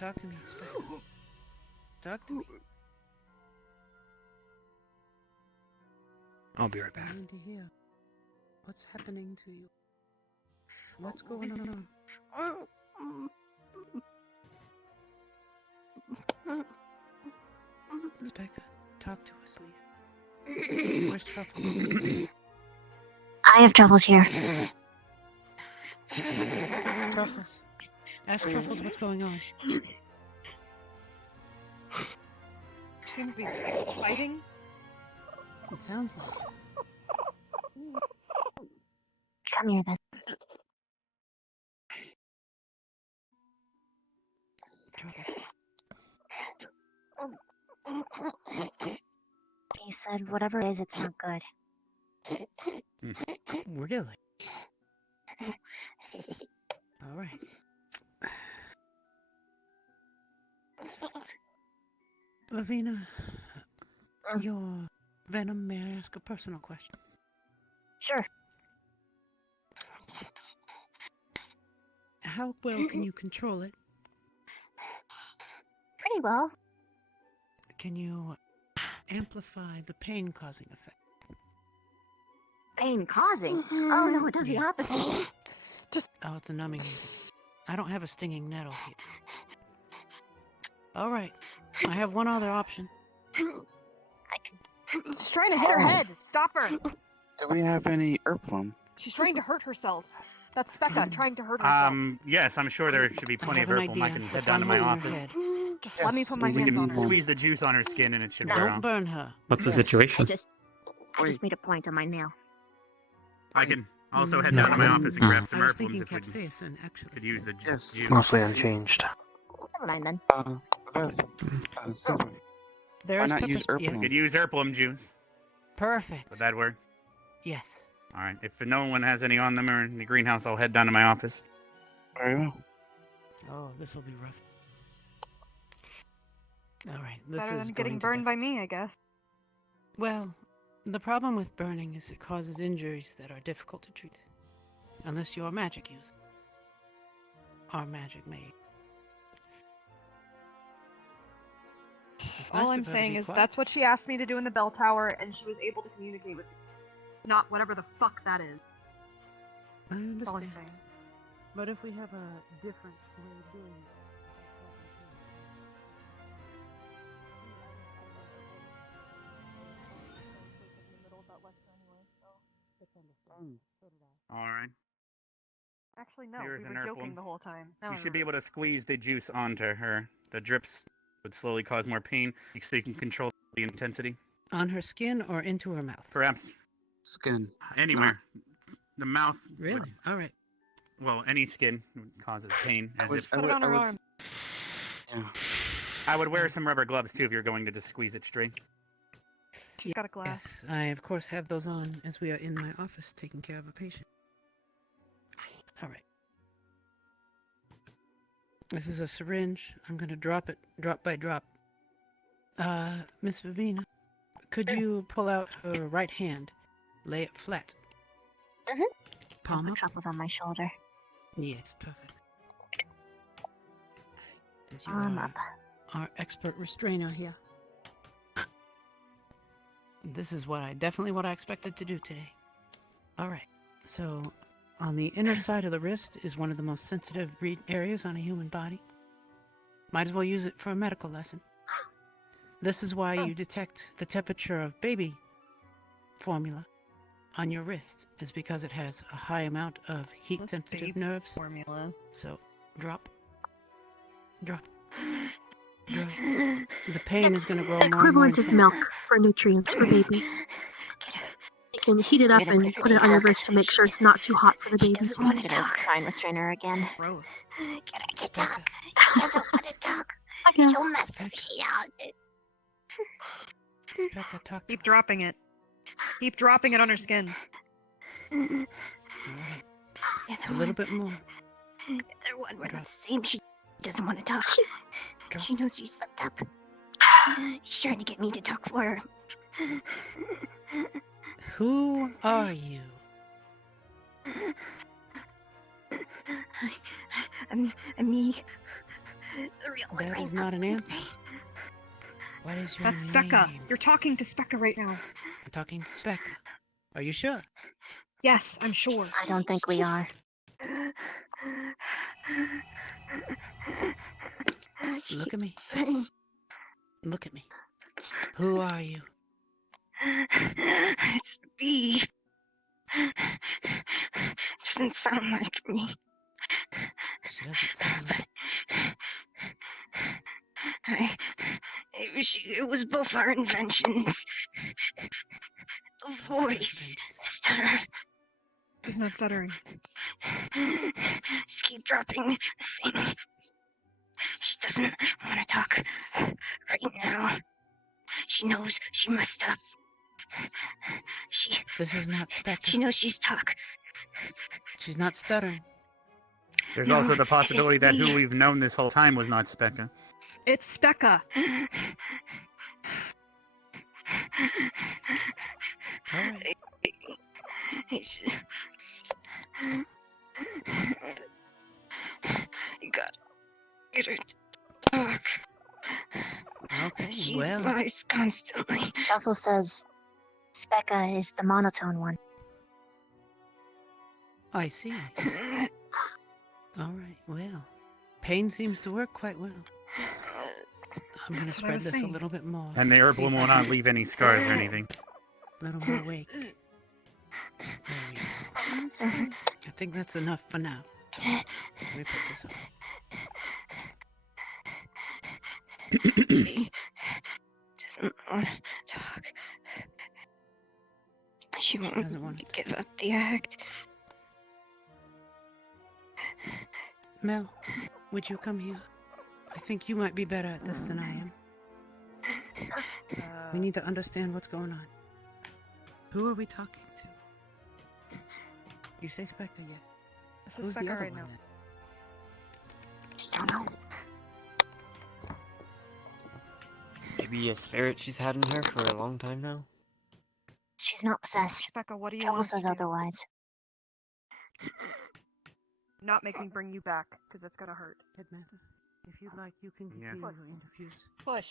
Talk to me, Spectre. Talk to me. I'll be right back. I need to hear. What's happening to you? What's going on? Spectre, talk to us, please. Where's Truffles? I have Truffles here. Truffles. Ask Truffles what's going on. Seems to be fighting. It sounds like. Come here then. He said whatever it is, it's not good. Really? Alright. Lavina, your venom, may I ask a personal question? Sure. How well can you control it? Pretty well. Can you amplify the pain-causing effect? Pain causing? Oh no, it does the opposite. Oh, it's a numbing agent. I don't have a stinging nettle here. Alright. I have one other option. She's trying to hit her head. Stop her. Do we have any Erplum? She's trying to hurt herself. That's Specca trying to hurt herself. Yes, I'm sure there should be plenty of have an Urkel. I idea. can head If down to I'm my holding her office. head. Just let me put my We hands on can her. squeeze the juice on her skin and it should wear Don't off. burn her. What's the I situation? just made a point on my nail. I can also head down to my office and grab some I was Urplums thinking if we capsaicin, actually. could use the Yes. juice. Mostly unchanged. Never mind then. Silver. There's Why not use pepper- You Erplum? could use Urplum juice. Perfect. Would that work? Yes. Alright. If no one has any on them or in the greenhouse, I'll head down to my office. Very well. Oh, this will be rough. Alright, this Better is than getting going to burned def- by me, I guess. Well, the problem with burning is it causes injuries that are difficult to treat. Unless you're a magic user. Our magic made. It's All nice I'm of her to saying be is quiet. that's what she asked me to do in the bell tower, and she was able to communicate with me. Not whatever the fuck that is. I That's all I'm understand. saying. But if we have a different way of doing it. Alright. Actually, no. Here's We an were joking Urplum. the whole time. Now You I should be remember. able to squeeze the juice onto her. The drips would slowly cause more pain, so you can control the intensity. On her skin or into her mouth? Perhaps Skin. anywhere. The mouth. Really? would- Alright. well, any skin causes pain. As if Put it on her arm. Yeah. I would wear some rubber gloves too if you're going to just squeeze it straight. She's got a glass. Yes, I of course have those on as we are in my office taking care of a patient. Alright. This is a syringe. I'm gonna drop it drop by drop. Miss Vivina, could you pull out her right hand? Lay it flat. Palm up? Truffles on my shoulder. Yes, perfect. As you Palm are up. our expert restrainer here. This is definitely what I expected to do today. Alright, so on the inner side of the wrist is one of the most sensitive areas on a human body. Might as well use it for a medical lesson. This is why you detect the temperature of baby formula on your wrist, is because it has a high amount of heat-sensitive baby nerves. Formula. So, drop. Drop. Drop. The pain is going to grow more and more Equivalent of intense. milk for nutrients for babies. You can heat it up and put it on your wrist to make sure it's not too hot for the baby. Doesn't want to try and restrain her again. Gross. Get her to talk. I don't want to talk. Yes. She'll mess up. She knows it. Spectre, talk to Keep dropping it. Keep dropping it on her skin. Alright. A little bit more. The other one, we're Drop. not the same. She doesn't want to talk. Drop. She knows she slipped up. She's trying to get me to talk for her. Who are you? I'm me. That is not an answer. What is your That's name? Specca. You're talking to Specca right now. I'm talking to Specca. Are you sure? Yes, I'm sure. I don't think we are. Look at me. Look at me. Who are you? It's me. Doesn't sound like me. She doesn't sound like... It was both our inventions. The voice. Stutter. She's not stuttering. Just keep dropping the thing. She doesn't want to talk right now. She knows she messed up. This is not Specca. She knows she's talk. She's not stuttering. There's No, also the possibility it's that me. who we've known this whole time was not Specca. It's Specca. Alright. You gotta get her to talk. Okay, She well... lies constantly. Shuffle says Specca is the monotone one. I see. Alright, well. Pain seems to work quite well. I'm gonna That's what I spread was this a saying. little bit more. And the herb See if will I not can- leave any scars or anything. A little more weight. There we go. I think that's enough for now. Let me put this on. She doesn't want to talk. She won't doesn't want to give up the act. Mel, would you come here? I think you might be better at this than I am. We need to understand what's going on. Who are we talking to? You say Spectre yet? This is Who's Specca the other right one now. then? Don't know. Maybe a spirit she's had in her for a long time now? She's not possessed. Specca, what do you Shuffle want to says do? otherwise. Not make me bring you back, because it's gonna hurt. Headmaster, if you'd like, you can Yeah. continue your interviews. Push.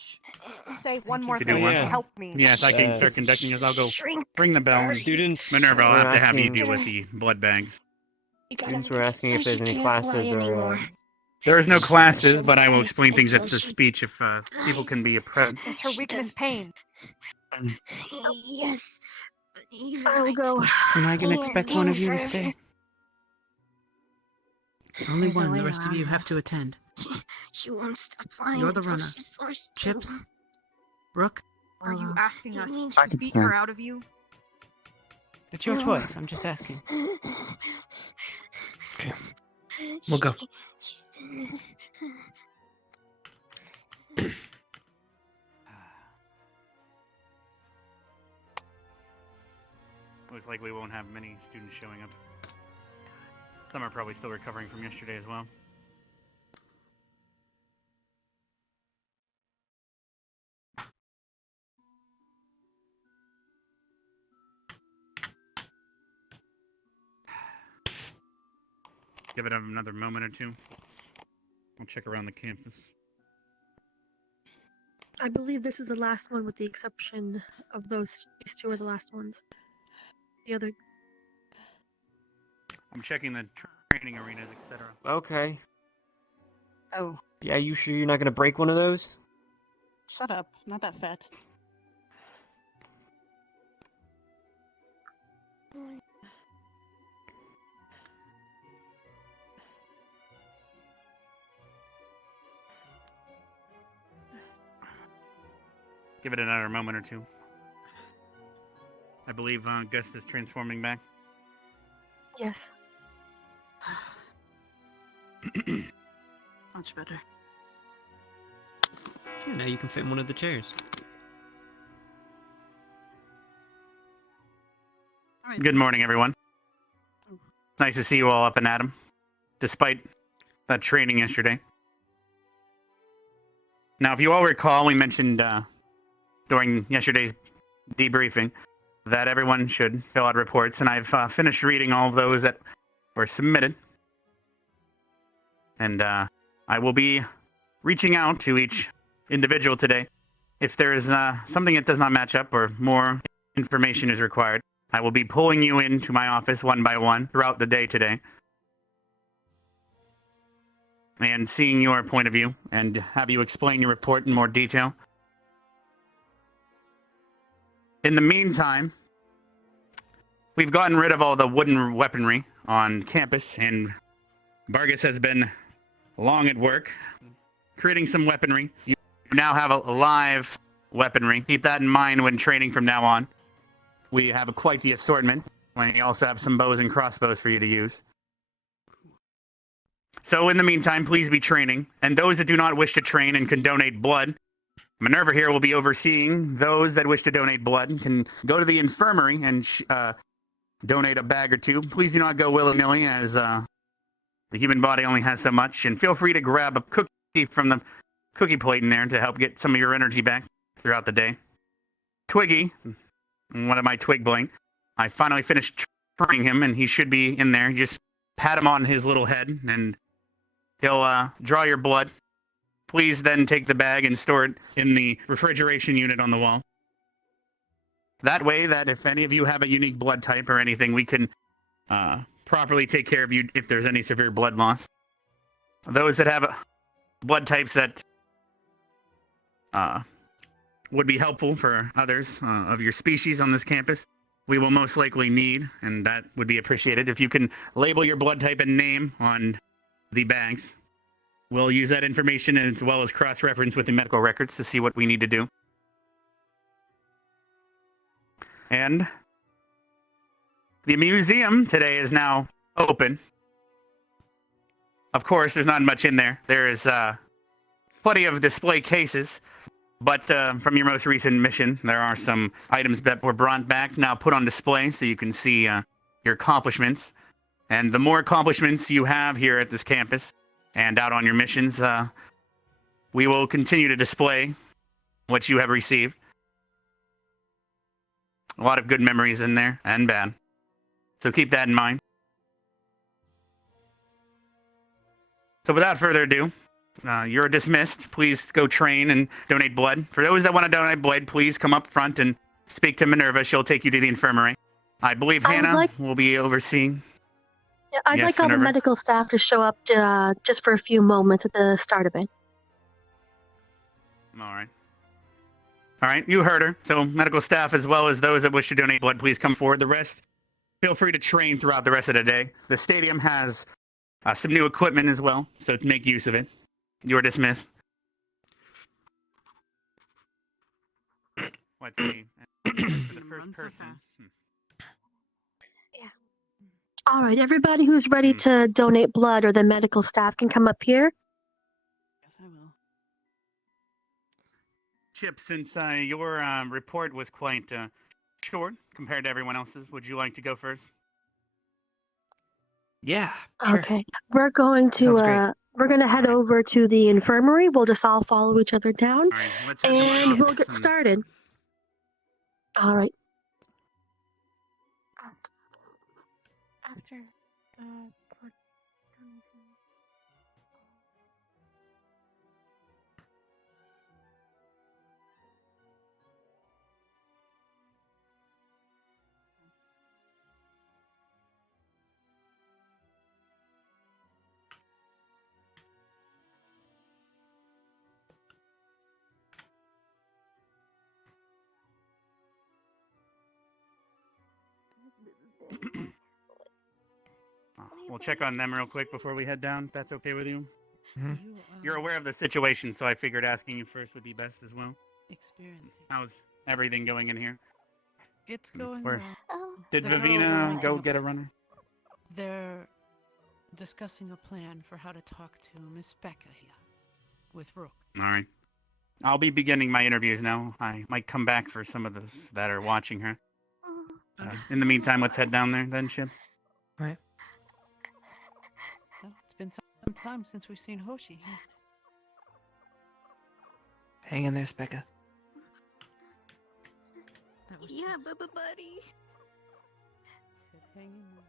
Say one you. more To do thing. what? Yeah. Help me. Yes, I can Uh, start conducting as I'll go Shrink. ring the bell. And Students Minerva, I'll were have to have you asking- deal with the blood bags. You gotta Students make were her asking so if there's she any can't classes lie or... anymore. There is no classes, but I will Okay, explain things until at the she- speech if people can be present. Is her She weakness does- pain? Yes. But even I'll I go. Am I gonna can't expect be one of you to forever. stay? Only There's one, only the rest of you one have of to us. attend. She won't stop lying You're the until runner. she's forced to. Chips? Rook? Are you Well, asking It us means to I can beat say. her out of you? It's your choice, I'm just asking. Okay. We'll go. Looks like we won't have many students showing up. Some are probably still recovering from yesterday as well. Give it another moment or two. I'll check around the campus. I believe this is the last one, with the exception of these two are the last ones. The other. I'm checking the training arenas, etc. Okay. Oh. Yeah, you sure you're not gonna break one of those? Shut up, not that fat. Give it another moment or two. I believe Gust is transforming back. Yes. Much better. Yeah, now you can fit in one of the chairs. Good morning, everyone. Nice to see you all up and at 'em, despite that training yesterday. Now, if you all recall, we mentioned during yesterday's debriefing that everyone should fill out reports, and I've finished reading all of those that were submitted. And I will be reaching out to each individual today. If there is something that does not match up or more information is required, I will be pulling you into my office one by one throughout the day today and seeing your point of view and have you explain your report in more detail. In the meantime, we've gotten rid of all the wooden weaponry on campus, and Vargas has been long at work creating some weaponry. You now have a live weaponry. Keep that in mind when training from now on. We have quite the assortment. We also have some bows and crossbows for you to use. So in the meantime, please be training. And those that do not wish to train and can donate blood, Minerva here will be overseeing those that wish to donate blood. Can go to the infirmary and donate a bag or two. Please do not go willy-nilly, as the human body only has so much. And feel free to grab a cookie from the cookie plate in there to help get some of your energy back throughout the day. Twiggy, one of my twig blank, I finally finished training him, and he should be in there. Just pat him on his little head, and he'll draw your blood. Please then take the bag and store it in the refrigeration unit on the wall. That way, that if any of you have a unique blood type or anything, we can properly take care of you if there's any severe blood loss. Those that have blood types that would be helpful for others of your species on this campus, we will most likely need, and that would be appreciated. If you can label your blood type and name on the bags, we'll use that information as well as cross-reference with the medical records to see what we need to do. And the museum today is now open. Of course, there's not much in there. There is plenty of display cases, but from your most recent mission, there are some items that were brought back, now put on display so you can see your accomplishments. And the more accomplishments you have here at this campus and out on your missions, we will continue to display what you have received. A lot of good memories in there, and bad. So keep that in mind. So without further ado, you're dismissed. Please go train and donate blood. For those that want to donate blood, please come up front and speak to Minerva. She'll take you to the infirmary. I believe Hannah will be overseeing. Yeah, I'd Yes, like all the Minerva? medical staff to show up just for a few moments at the start of it. All right, you heard her. So medical staff, as well as those that wish to donate blood, please come forward. The rest, feel free to train throughout the rest of the day. The stadium has some new equipment as well, so make use of it. You are dismissed. Let's see. For the first person. All right, everybody who's ready to donate blood or the medical staff can come up here. Yes, I will. Chipz, since your report was quite short compared to everyone else's, would you like to go first? Yeah, sure. Okay, we're going Sounds great. to head over to the infirmary. We'll just all follow each other down, and we'll get started. All right. After We'll check on them real quick before we head down, if that's okay with you. Mhm. You're aware of the situation, so I figured asking you first would be best as well. Experience. How's everything going in here? It's going Where- well. Did The girls are Vivina making go a- get a runner? They're discussing a plan for how to talk to Miss Becca here with Rook. All right. I'll be beginning my interviews now. I might come back for some of those that are watching her. In the meantime, let's head down there then, Chipz. Right. Well, it's been some time since we've seen Hoshi. Hang in there, Specca. Yeah, buddy. Hang in there.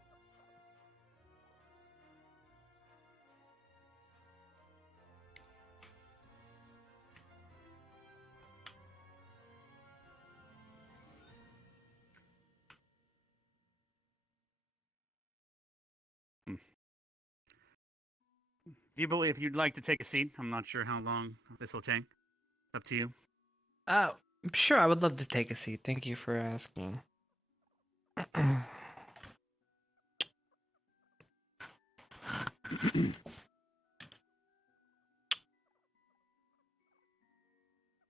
if you'd like to take a seat, I'm not sure how long this will take. Up to you. Sure, I would love to take a seat. Thank you for asking.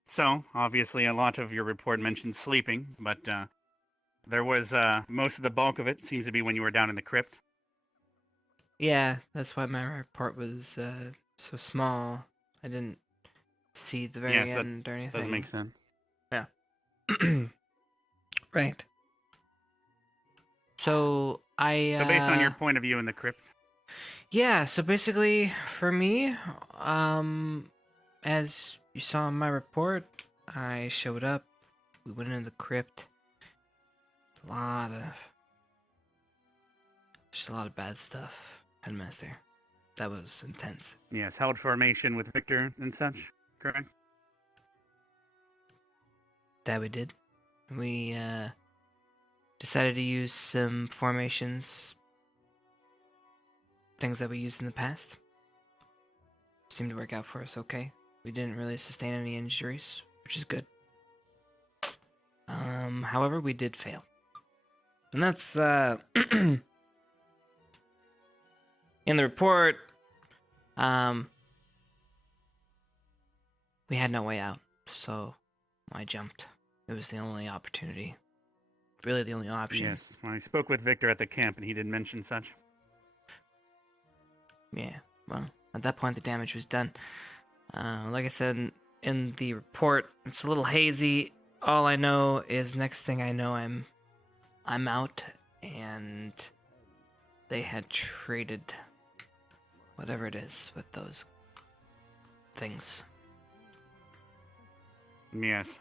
So, obviously, a lot of your report mentioned sleeping, but there was most of the bulk of it seems to be when you were down in the crypt. Yeah, that's why my report was so small. I didn't see the very Yes, end or that anything. does make sense. Yeah. Right. So So based on your point of view in the crypt. Yeah, so basically for me, as you saw in my report, I showed up, we went into the crypt. Just a lot of bad stuff, Headmaster. That was intense. Yes, held formation with Victor and such, correct? That we did. We decided to use some formations, things that we used in the past. Seemed to work out for us okay. We didn't really sustain any injuries, which is good. However, we did fail. And that's in the report, we had no way out, so I jumped. It was the only opportunity. Really the only option. Yes, well, I spoke with Victor at the camp and he did mention such. Yeah, well, at that point the damage was done. Like I said in the report, it's a little hazy. All I know is next thing I know I'm out, and they had traded whatever it is with those things. Yes.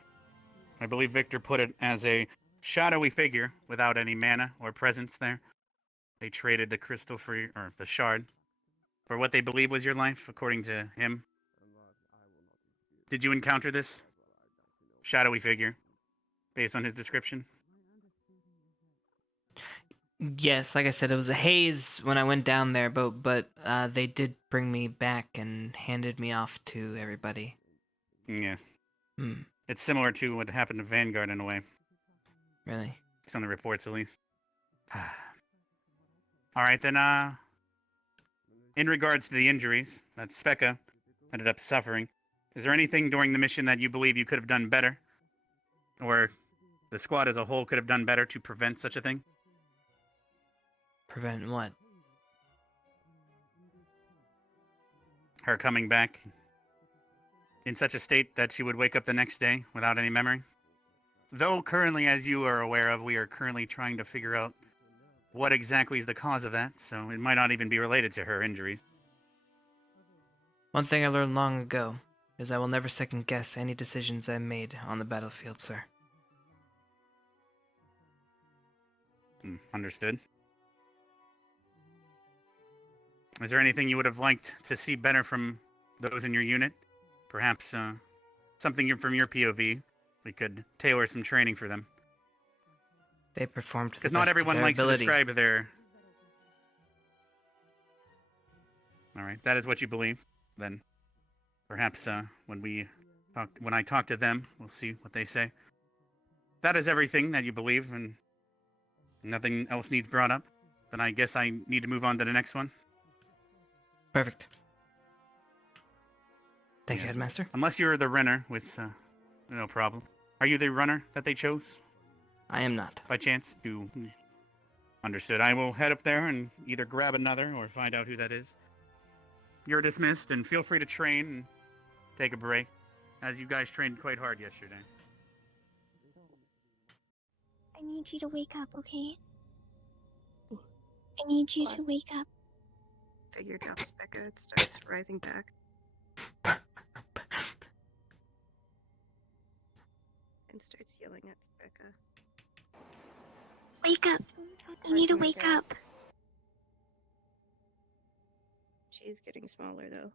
I believe Victor put it as a shadowy figure without any mana or presence there. They traded the crystal or the shard, for what they believe was your life, according to him. Did you encounter this shadowy figure, based on his description? Yes, like I said, it was a haze when I went down there, but they did bring me back and handed me off to everybody. Yeah. Hmm. It's similar to what happened to Vanguard in a way. Really? It's on the reports, at least. Alright, then, in regards to the injuries that Sveka ended up suffering, is there anything during the mission that you believe you could have done better? Or the squad as a whole could have done better to prevent such a thing? Prevent what? Her coming back in such a state that she would wake up the next day without any memory? Though currently, as you are aware of, we are currently trying to figure out what exactly is the cause of that, so it might not even be related to her injuries. One thing I learned long ago is I will never second guess any decisions I made on the battlefield, sir. Understood. Is there anything you would have liked to see better from those in your unit? Perhaps something from your POV. We could tailor some training for them. They performed to the Because best not of everyone their likes ability. to describe their... Alright, that is what you believe. Then perhaps when I talk to them, we'll see what they say. That is everything that you believe, and nothing else needs brought up. Then I guess I need to move on to the next one. Perfect. Thank you, Headmaster. Unless you're the runner, with no problem. Are you the runner that they chose? I am not. By chance? Understood. I will head up there and either grab another or find out who that is. You're dismissed, and feel free to train and take a break, as you guys trained quite hard yesterday. I need you to wake up, okay? I need you to wake up. Figure drops Becca, it starts rising back. And starts yelling at Becca. Wake up! You need to wake up! She's getting smaller, though.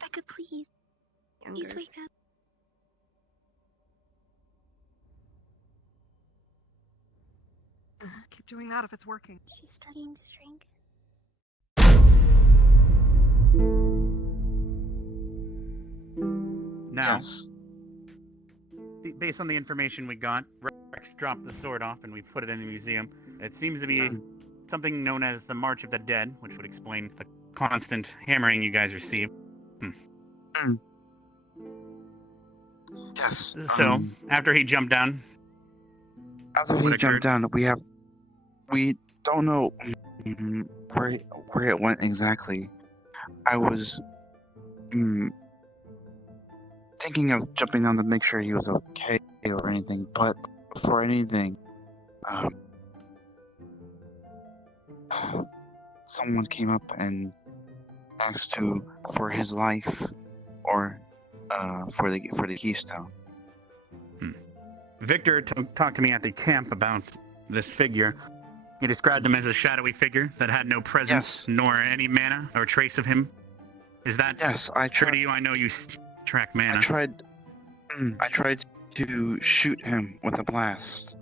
Becca, please. Please wake up. Keep doing that if it's working. She's starting to shrink. Now, Yes. based on the information we got, Rex dropped the sword off and we put it in the museum. It seems to be something known as the March of the Dead, which would explain the constant hammering you guys receive. Yes. So, after he jumped down, after he jumped down, we don't know where it went exactly. I was thinking of jumping down to make sure he was okay or anything, but before anything, someone came up and asked for his life or for the keystone. Victor talked to me at the camp about this figure. He described him as a shadowy figure that had no presence, nor any mana or trace of him. Is that true to you? I know you track mana. I tried to shoot him with a blast,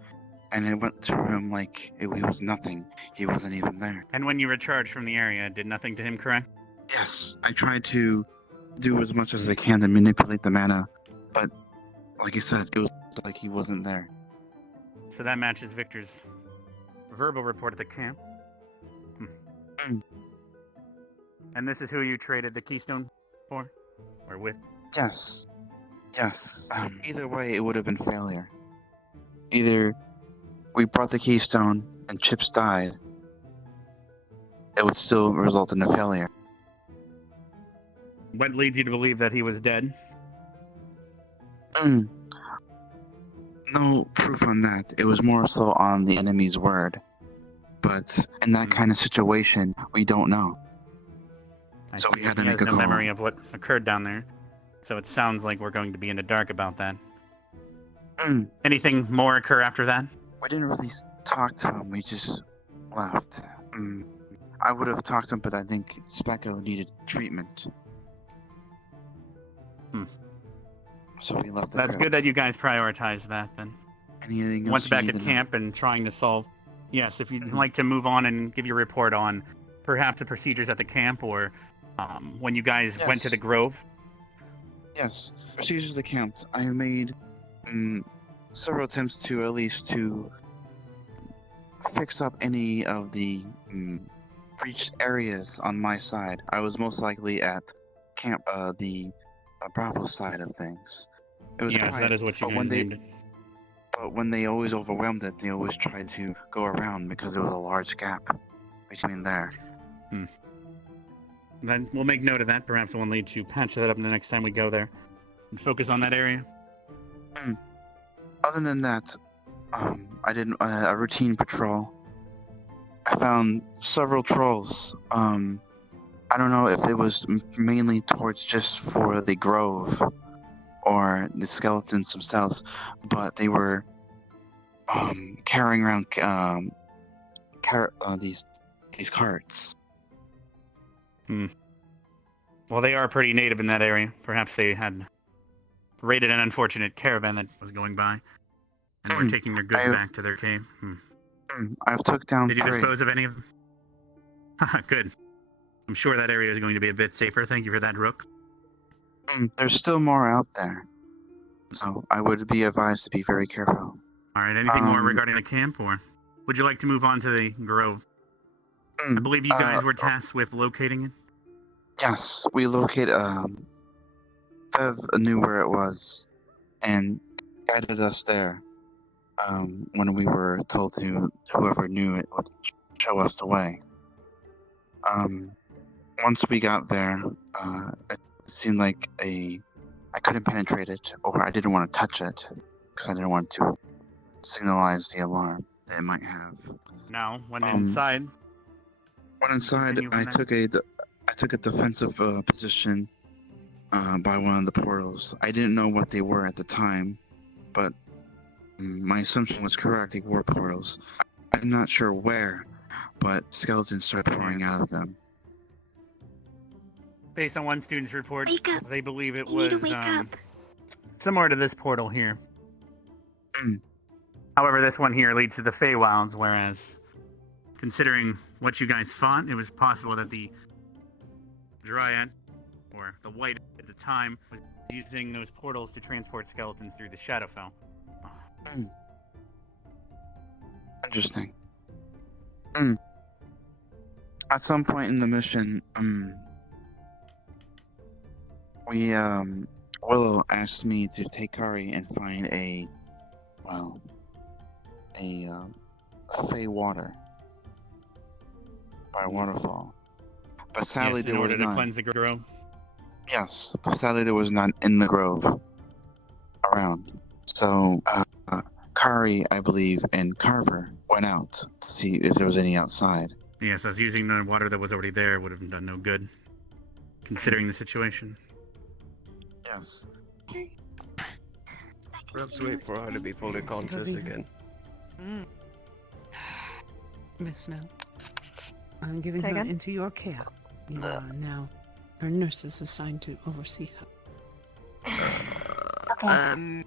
and it went through him like he was nothing. He wasn't even there. And when you recharged from the area, it did nothing to him, correct? Yes, I tried to do as much as I can to manipulate the mana, but like I said, it was like he wasn't there. So that matches Victor's verbal report at the camp. And this is who you traded the keystone for? Or with? Yes. Yes. Either way, it would have been failure. Either we brought the keystone and Chipz died, it would still result in a failure. What leads you to believe that he was dead? No proof on that. It was more so on the enemy's word. But in that kind of situation, we don't know. So we had to make a no call. memory of what occurred down there. So it sounds like we're going to be in the dark about that. Anything more occur after that? We didn't really talk to him. We just left. I would have talked to him, but I think Specco needed treatment. So we left. That's good that you guys prioritized that then. Anything else Once you back need at to camp and trying to solve. Yes, if you'd like to move on and give your report on perhaps the procedures at the camp or when you guys went to the Grove. Yes, procedures of the camp. I made several attempts to at least to fix up any of the breached areas on my side. I was most likely at camp, the Bravo side of things. It was Yes, quiet, that is what you but guys named it. But when they always overwhelmed it, they always tried to go around because there was a large gap between there. Then we'll make note of that. Perhaps we'll need to patch that up the next time we go there and focus on that area. Other than that, I did a routine patrol. I found several trolls. I don't know if it was mainly towards just for the Grove or the skeletons themselves, but they were carrying around these carts. Well, they are pretty native in that area. Perhaps they had raided an unfortunate caravan that was going by, and were taking their goods back to their cave. I've took down Did you 3. dispose of any of them? Good. I'm sure that area is going to be a bit safer. Thank you for that, Rook. There's still more out there, so I would be advised to be very careful. All right. Anything more regarding the camp, or would you like to move on to the Grove? I believe you guys were tasked with locating it. Yes, we located. Bev knew where it was, and guided us there. When we were told to, whoever knew it would show us the way. Once we got there, it seemed like I couldn't penetrate it, or I didn't want to touch it, because I didn't want to signalize the alarm that it might have. Now, when inside. When inside, I took a defensive position by one of the portals. I didn't know what they were at the time, but my assumption was correct. They were portals. I'm not sure where, but skeletons started pouring out of them. Based on one student's report, they believe it was similar to this portal here. However, this one here leads to the Feywilds, whereas, considering what you guys fought, it was possible that the Dryad, or the White at the time, was using those portals to transport skeletons through the Shadowfell. Interesting. At some point in the mission, Willow asked me to take Kari and find a Fey water by a waterfall. But sadly, yes, there was in order to none. cleanse the grove. Yes, but sadly there was none in the grove around. So, Kari, I believe, and Carver went out to see if there was any outside. Yes, us using the water that was already there would have done no good, considering the situation. Yes. Perhaps wait for her to be fully conscious again. Miss Snell, I'm giving Say her again? into your care. You are now her nurse is assigned to oversee her.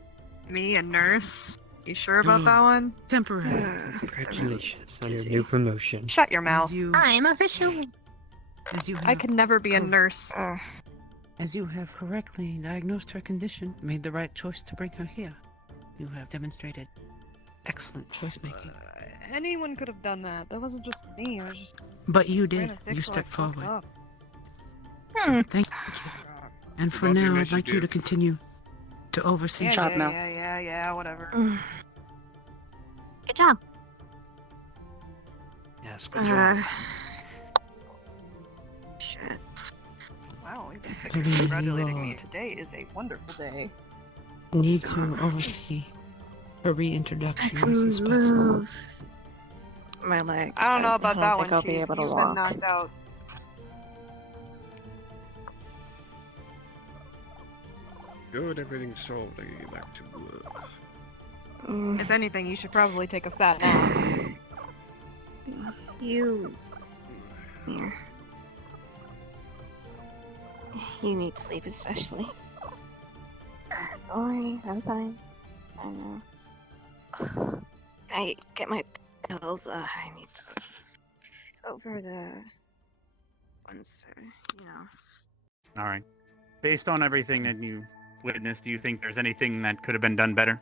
Me, a nurse? You sure about that one? Temporary. Congratulations on your new promotion. Shut your mouth. I'm official. I could never be a nurse. As you have correctly diagnosed her condition, made the right choice to bring her here. You have demonstrated excellent choice making. Anyone could have done that. That wasn't just me. I was just. But you trying did. to fix You what I stepped fucked forward. up. So thank you. And for About the now, I'd like you to initiative. continue to oversee. Yeah, whatever. Good job. Yes, good job. Shit. Wow, even Maybe Victor's you congratulating me. are- Today is a wonderful day. Need to oversee her reintroduction. I can I suspect. move my legs. I don't know but about I that don't one, think I'll be Chief. able to You've been walk. knocked out. Good, everything's solved. I can get back to work. If anything, you should probably take a fat nap. You. Here. You need sleep, especially. Don't worry, I'm fine. I know. I get my pills. I need those. It's over the ones, you know. All right. Based on everything that you witnessed, do you think there's anything that could have been done better?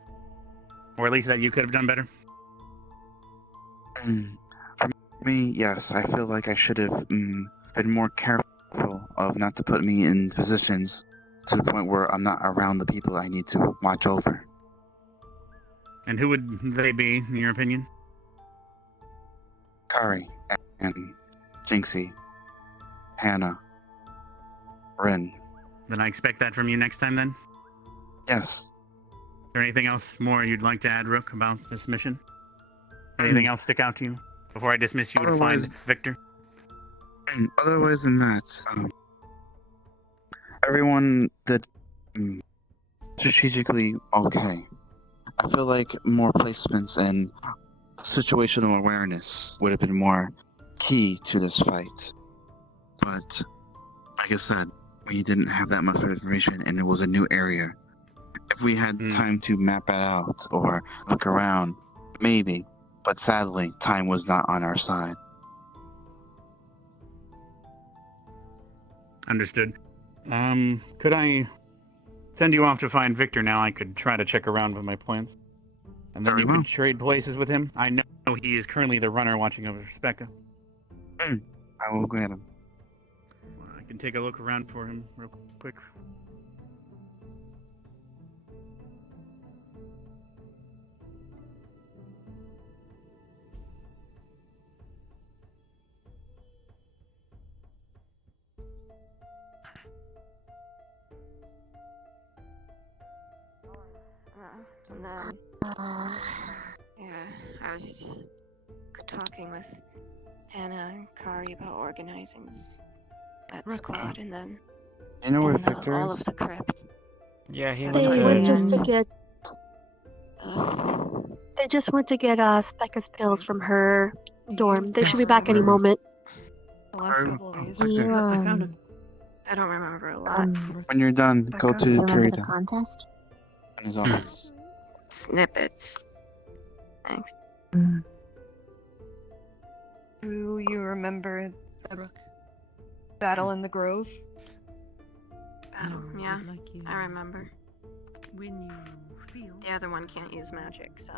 Or at least that you could have done better? For me, yes, I feel like I should have been more careful of not to put me in positions to the point where I'm not around the people I need to watch over. And who would they be, in your opinion? Kari and Jinxie, Hannah, Rin. Then I expect that from you next time, then? Yes. Is there anything else more you'd like to add, Rook, about this mission? Anything else stick out to you? Before I dismiss you to find Otherwise- Victor? Otherwise than that, everyone did strategically okay. I feel like more placements and situational awareness would have been more key to this fight. But, like I said, we didn't have that much information and it was a new area. If we had time to map it out or look around, maybe. But sadly, time was not on our side. Understood. Could I send you off to find Victor now? I could try to check around with my plans. And then Very you well. could trade places with him. I know he is currently the runner watching over Specca. I will get him. I can take a look around for him real quick. And then, yeah, I was just talking with Hannah and Kari about organizing that squad, and then You know where and, Victor all is? of the crypt. Yeah, he So went They to... went just to get. They just went to get Specca's pills from her dorm. They should be back any moment. The last couple of days. You, I found him. I don't remember a lot. When you're done, go Becca, to you remember the Kurita contest? in his office. Snippets. Thanks. Do you remember the battle in the Grove? Yeah, would like you. I remember. When you feel. The other one can't use magic, so.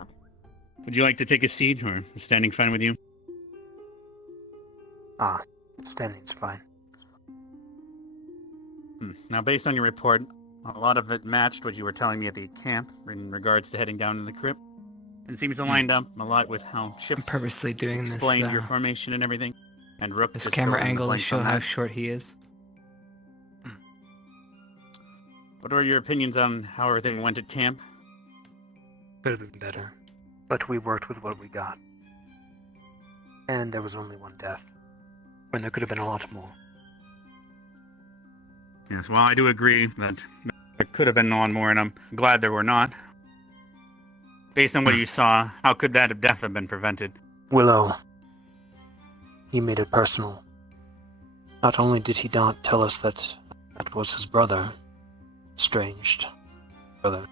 Would you like to take a seat, or is standing fine with you? Standing's fine. Now, based on your report, a lot of it matched what you were telling me at the camp in regards to heading down to the crypt. It seems to line up a lot with how Chipz I'm purposely doing explained this. your formation and everything, and Rook This just camera filled in the angle to blanks show on how that. short he is. What are your opinions on how everything went at camp? Could have been better, but we worked with what we got. And there was only one death, when there could have been a lot more. Yes, well, I do agree that there could have been one more, and I'm glad there were not. Based on what you saw, how could that death have been prevented? Willow. He made it personal. Not only did he not tell us that that was his brother, estranged brother,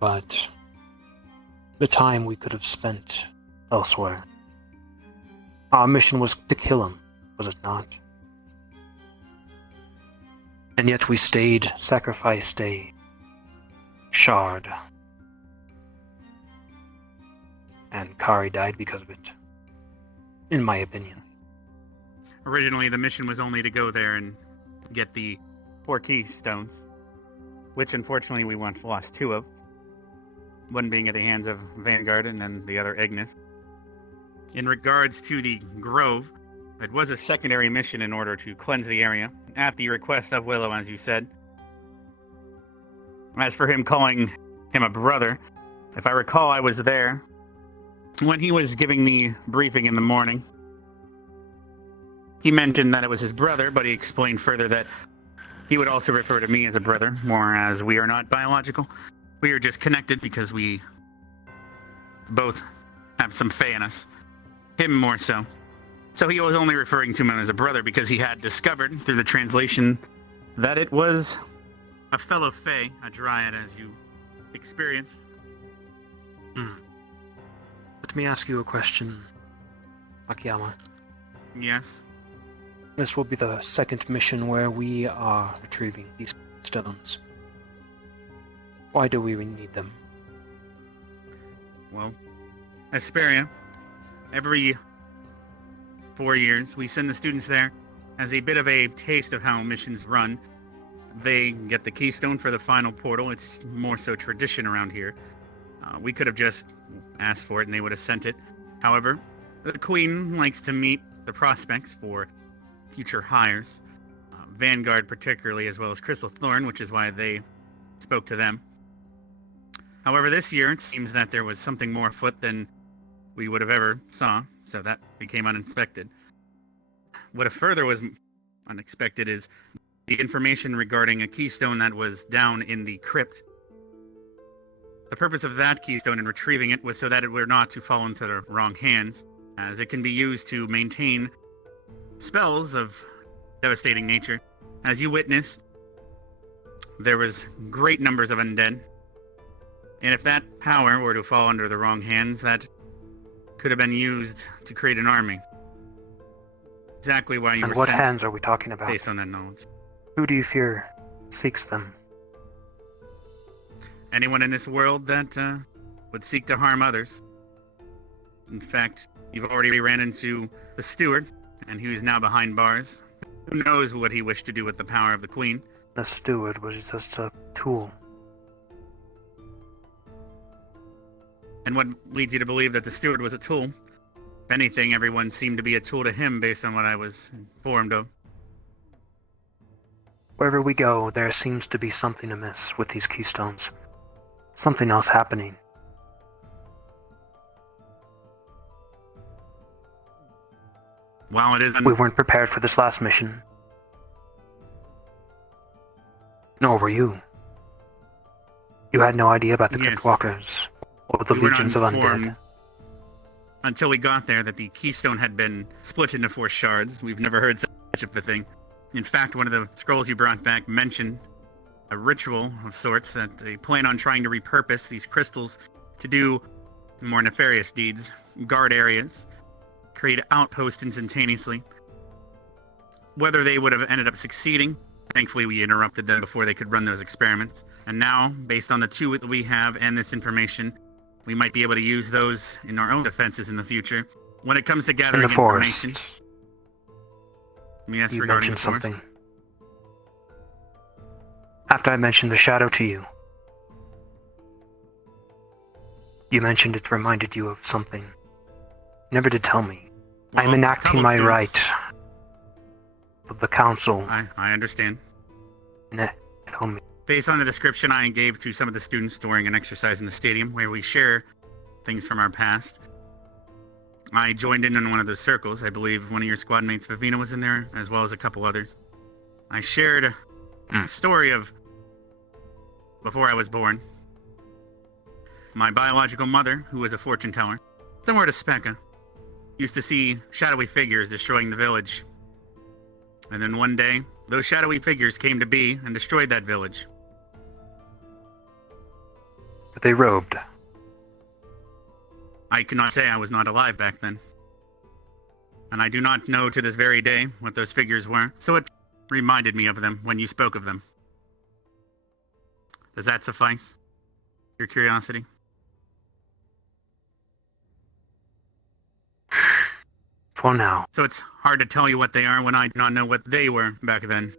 but the time we could have spent elsewhere. Our mission was to kill him, was it not? And yet we stayed, sacrificed a shard. And Kari died because of it, in my opinion. Originally, the mission was only to go there and get the 4 keystones, which unfortunately we lost 2 of. One being at the hands of Vanguard and then the other Ignis. In regards to the Grove, it was a secondary mission in order to cleanse the area, at the request of Willow, as you said. As for him calling him a brother, if I recall, I was there when he was giving the briefing in the morning. He mentioned that it was his brother, but he explained further that he would also refer to me as a brother, whereas we are not biological. We are just connected because we both have some fae in us. Him more so. So he was only referring to him as a brother because he had discovered through the translation that it was a fellow fae, a dryad, as you experienced. Let me ask you a question, Akiyama. Yes. This will be the second mission where we are retrieving these stones. Why do we need them? Well, Asperia, every 4 years, we send the students there as a bit of a taste of how missions run. They get the keystone for the final portal. It's more so tradition around here. We could have just asked for it and they would have sent it. However, the Queen likes to meet the prospects for future hires. Vanguard particularly, as well as Crystal Thorn, which is why they spoke to them. However, this year, it seems that there was something more afoot than we would have ever saw, so that became unexpected. What further was unexpected is the information regarding a keystone that was down in the crypt. The purpose of that keystone and retrieving it was so that it were not to fall into the wrong hands, as it can be used to maintain spells of devastating nature. As you witnessed, there was great numbers of undead, and if that power were to fall under the wrong hands, that could have been used to create an army. Exactly why you were And what sent, hands are we talking about? based on that knowledge. Who do you fear seeks them? Anyone in this world that would seek to harm others. In fact, you've already ran into the steward, and he is now behind bars. Who knows what he wished to do with the power of the Queen? The steward was just a tool. And what leads you to believe that the steward was a tool? If anything, everyone seemed to be a tool to him based on what I was informed of. Wherever we go, there seems to be something amiss with these keystones. Something else happening. While it is We weren't prepared for this last mission. Nor were you. You had no idea about the Crypt Walkers, or the we were not legions of informed undead. until we got there that the keystone had been split into 4 shards. We've never heard such of a thing. In fact, one of the scrolls you brought back mentioned a ritual of sorts that they plan on trying to repurpose these crystals to do more nefarious deeds, guard areas, create outposts instantaneously. Whether they would have ended up succeeding, Thankfully, we interrupted them before they could run those experiments. And now, based on the two that we have and this information, we might be able to use those in our own defenses in the future. When it comes to gathering in the forest. information... Yes, You regarding mentioned the forest. something. After I mentioned the shadow to you, you mentioned it reminded you of something. You never did tell me. Well, I'm enacting my students- right of the council. I understand. Tell me. Based on the description I gave to some of the students during an exercise in the stadium where we share things from our past, I joined in one of those circles. I believe one of your squad mates, Vivina, was in there, as well as a couple others. I shared a story of before I was born. My biological mother, who was a fortune teller, similar to Spekka, used to see shadowy figures destroying the village. And then one day, those shadowy figures came to be and destroyed that village. But they robed. I cannot say I was not alive back then. And I do not know to this very day what those figures were, so it reminded me of them when you spoke of them. Does that suffice? Your curiosity? For now. So it's hard to tell you what they are when I do not know what they were back then.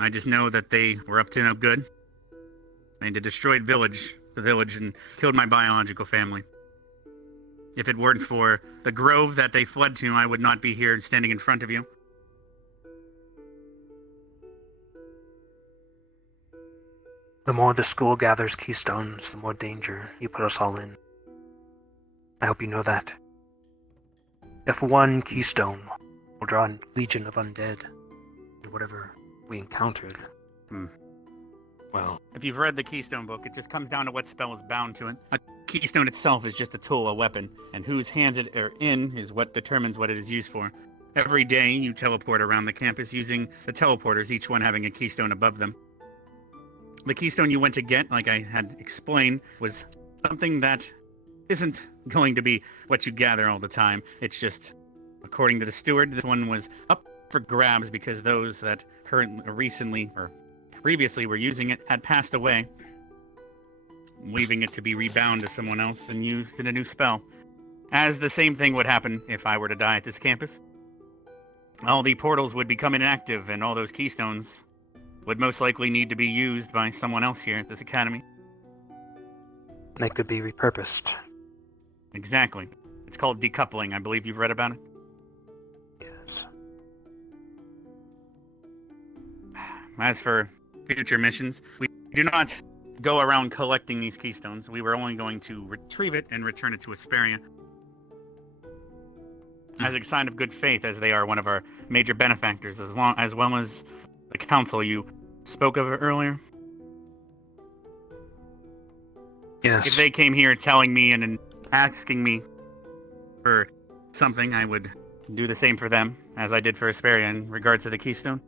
I just know that they were up to no good. And they destroyed the village, and killed my biological family. If it weren't for the grove that they fled to, I would not be here standing in front of you. The more the school gathers keystones, the more danger you put us all in. I hope you know that. If one keystone will draw a legion of undead, and whatever we encountered, well... If you've read the Keystone book, it just comes down to what spell is bound to it. A keystone itself is just a tool, a weapon, and whose hands it are in is what determines what it is used for. Every day you teleport around the campus using the teleporters, each one having a keystone above them. The keystone you went to get, like I had explained, was something that isn't going to be what you gather all the time. It's just, according to the steward, this one was up for grabs because those that recently or previously were using it had passed away, leaving it to be rebound to someone else and used in a new spell. As the same thing would happen if I were to die at this campus. All the portals would become inactive, and all those keystones would most likely need to be used by someone else here at this academy. They could be repurposed. Exactly. It's called decoupling. I believe you've read about it? Yes. As for future missions, we do not go around collecting these keystones. We were only going to retrieve it and return it to Asperia. As a sign of good faith, as they are one of our major benefactors, as well as the council you spoke of earlier. Yes. If they came here telling me and asking me for something, I would do the same for them, as I did for Asperia in regards to the keystone.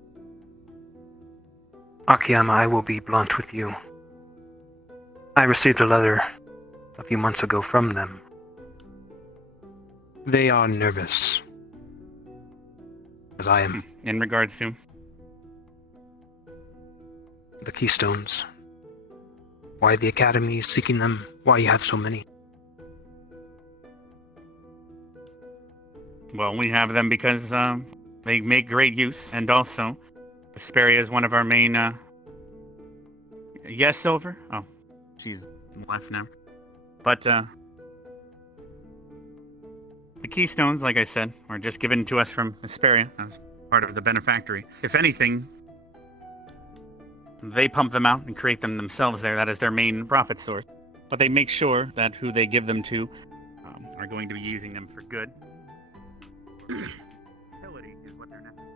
Akiyama, I will be blunt with you. I received a letter a few months ago from them. They are nervous. As I am. In regards to? The keystones. Why the Academy is seeking them. Why you have so many. Well, we have them because they make great use, and also Asperia is one of our main... Yes, Silver? Oh, she's left now. But the keystones, like I said, were just given to us from Asperia as part of the benefactory. If anything, they pump them out and create them themselves there. That is their main profit source. But they make sure that who they give them to are going to be using them for good. Utility is what they're necessary.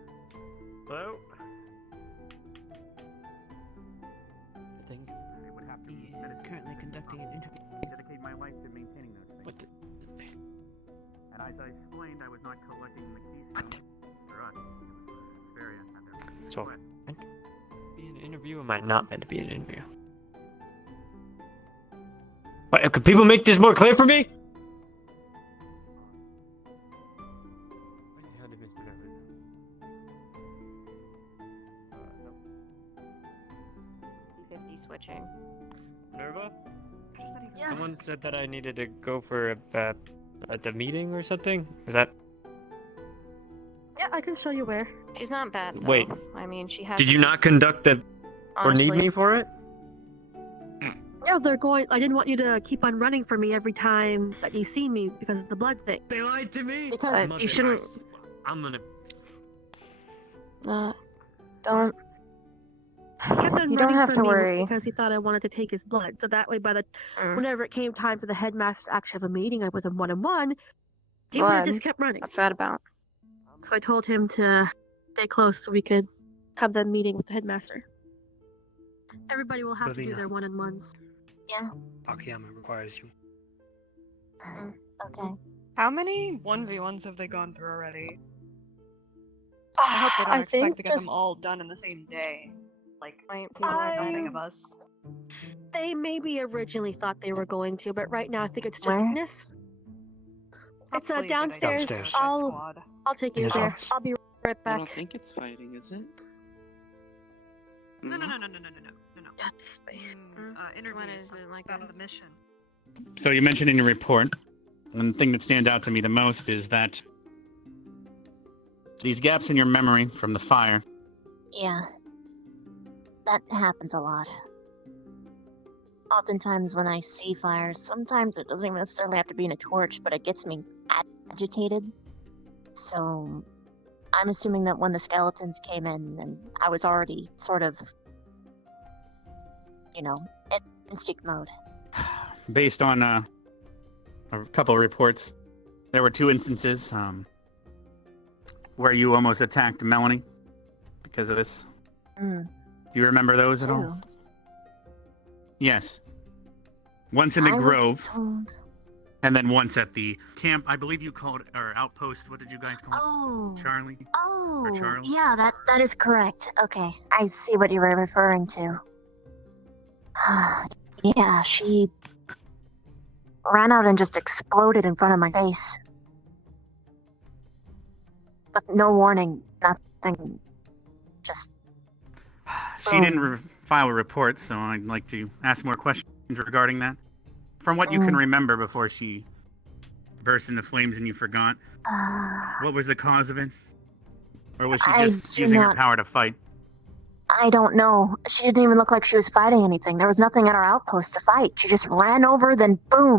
Hello? I think I would have to he is currently conducting an interview. dedicate my life to maintaining those things. What? And as I explained, I was not collecting the keys for us. Asperia had their So, meant to be an interview, or am I not meant to be an interview? What, could people make this more clear for me? switching. Nerva? Yes. Someone said that I needed to go for the meeting or something. Is that? Yeah, I can show you where. She's not bad though. Wait. I mean, she has. Did you not conduct the or need Honestly. me for it? Yeah, they're going. I didn't want you to keep on running for me every time that you see me because of the blood thing. They lied to me. Because You shouldn't. I'm gonna. Don't. He kept on You running don't have for to me worry. because he thought I wanted to take his blood. So that way, Mm. whenever it came time for the headmaster to actually have a meeting with him one-on-one, he would have Blood? just kept running. What's that about? So I told him to stay close so we could have that meeting with the headmaster. Everybody will have to do Lavina. their one-on-ones. Yeah. Akiyama requires you. Okay. How many 1v1s have they gone through already? I hope they don't I expect think to get them all done in the same day. Like, people are dying of us. They maybe originally thought they were going to, but right now I think it's just Where? Ness. It's Probably a good idea downstairs. Downstairs. for a I'll squad. take In you his there. office. I'll be right I back. don't think it's fighting, is it? No. No? Yeah, this way. Interviews. What is it, like about the mission. So you mentioned in your report, and the thing that stands out to me the most is that these gaps in your memory from the fire. Yeah. That happens a lot. Oftentimes when I see fires, sometimes it doesn't even necessarily have to be in a torch, but it gets me agitated. So I'm assuming that when the skeletons came in, and I was already sort of, in instinct mode. Based on a couple of reports, there were 2 instances where you almost attacked Melanie because of this. Mm. Do you remember those at all? True. Yes. Once in the I was Grove, told- and then once at the camp. I believe you called it, or outpost. What did you guys call Oh. it? Charlie? Oh, Charles? yeah, that is correct. Okay, I see what you were referring to. Yeah, she ran out and just exploded in front of my face. But no warning, nothing. Just. She didn't file a report, so I'd like to ask more questions regarding that. From what you can remember before she burst into flames and you forgot, what was the cause of it? Or was she I just do using her not- power to fight? I don't know. She didn't even look like she was fighting anything. There was nothing at our outpost to fight. She just ran over, then boom.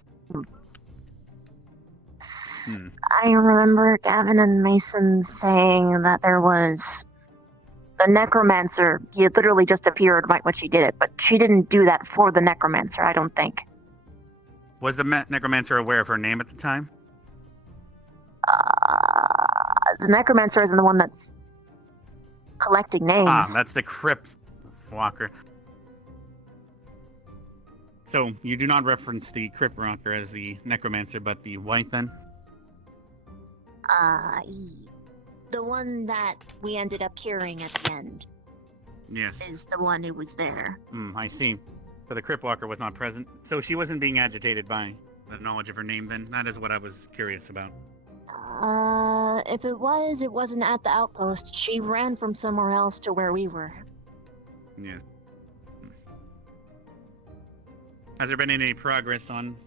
I remember Gavin and Mason saying that there was the necromancer. He had literally just appeared right when she did it, but she didn't do that for the necromancer, I don't think. Was the necromancer aware of her name at the time? The necromancer isn't the one that's collecting names. Ah, that's the Crypt Walker. So you do not reference the Crypt Walker as the necromancer, but the white then? The one that we ended up curing at the end Yes. is the one who was there. I see. So the Crypt Walker was not present. So she wasn't being agitated by the knowledge of her name then? That is what I was curious about. If it wasn't at the outpost. She ran from somewhere else to where we were. Yes. Has there been any progress on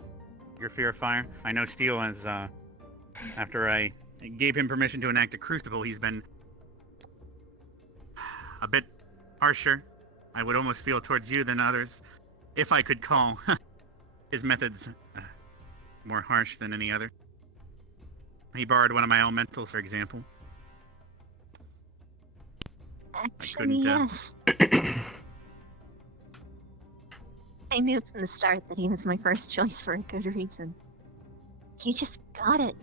your fear of fire? I know Steel has, after I gave him permission to enact a crucible, he's been a bit harsher, I would almost feel, towards you than others, if I could call his methods more harsh than any other. He borrowed one of my elementals, for example. Actually, yes. I knew from the start that he was my first choice for a good reason. You just got it.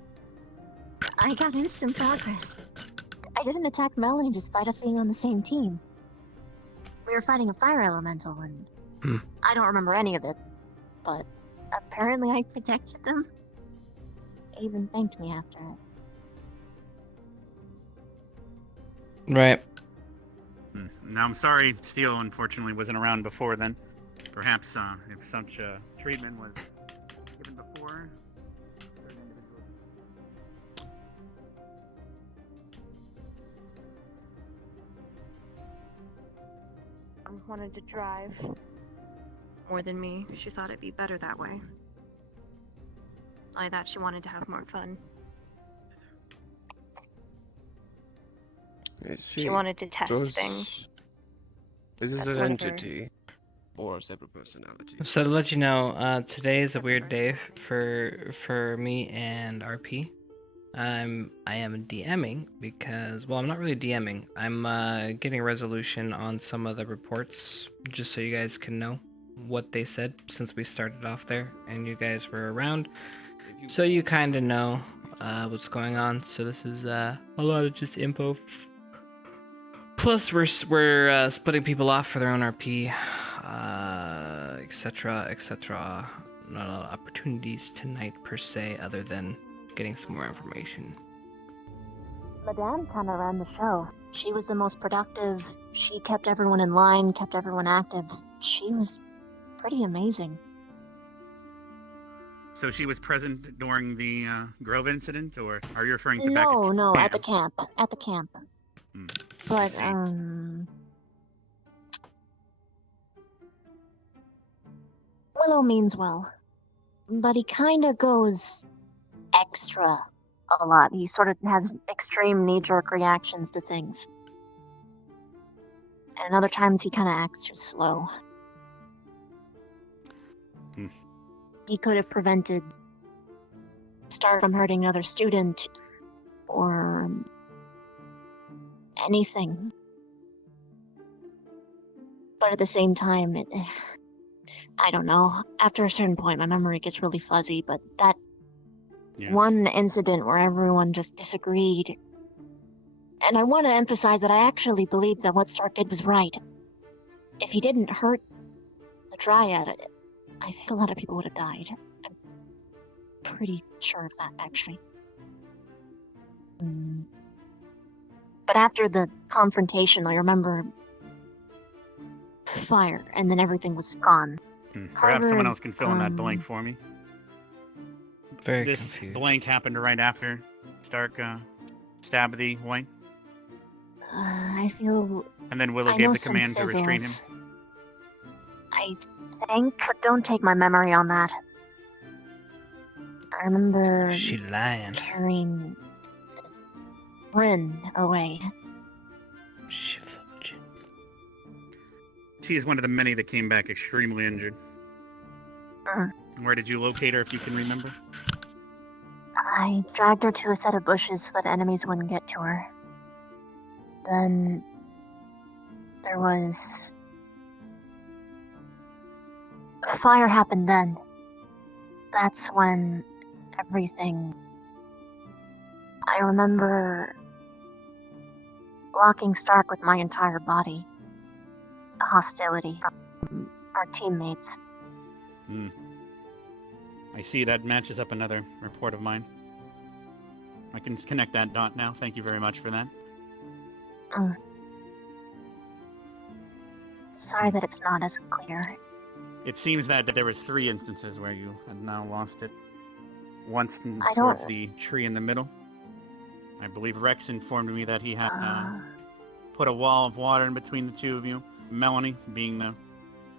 I got instant progress. I didn't attack Melanie despite us being on the same team. We were fighting a fire elemental, and I don't remember any of it, but apparently I protected them. They even thanked me after it. Right. Now, I'm sorry Steel, unfortunately, wasn't around before then. Perhaps, if such treatment was given before... I wanted to drive. more than me. She thought it'd be better that way. Like that, she wanted to have more fun. I see. She wanted to test Does- things. Is this That's an one of her- entity or a separate personality? So to let you know, today is a weird day for me and RP. I am DMing because, well, I'm not really DMing. I'm getting a resolution on some of the reports, just so you guys can know what they said since we started off there and you guys were around, so you kind of know what's going on. So this is a lot of just info. Plus, we're splitting people off for their own RP, etc., etc. Not a lot of opportunities tonight per se, other than getting some more information. Madame kind of ran the show. She was the most productive. She kept everyone in line, kept everyone active. She was pretty amazing. So she was present during the Grove incident, or are you referring to back No, at no, at the camp? camp. At the camp. Hmm. But, see. Willow means well. But he kinda goes extra a lot. He sort of has extreme knee-jerk reactions to things. And other times he kinda acts just slow. Hmm. He could have prevented Star from hurting another student, or anything. But at the same time, I don't know. After a certain point, my memory gets really fuzzy, but that one incident where everyone just disagreed. And I want to emphasize that I actually believe that what Stark did was right. If he didn't hurt the Dryad, I think a lot of people would have died. I'm pretty sure of that, actually. But after the confrontation, I remember fire, and then everything was gone. Perhaps someone Carver, else can fill in that blank for me. Very this confused. blank happened right after Stark stabbed the white, I feel... and then Willow I gave know the some command to restrain him. fizzles. I think, but don't take my memory on that. I remember She lying. carrying Rin away. She is one of the many that came back extremely injured. Where did you locate her, if you can remember? I dragged her to a set of bushes so that enemies wouldn't get to her. Then there was... a fire happened then. That's when everything... I remember locking Stark with my entire body. Hostility from our teammates. I see that matches up another report of mine. I can connect that dot now. Thank you very much for that. Sorry that it's not as clear. It seems that there was 3 instances where you had now lost it. Once I towards don't- the tree in the middle. I believe Rex informed me that he had put a wall of water in between the two of you. Melanie being the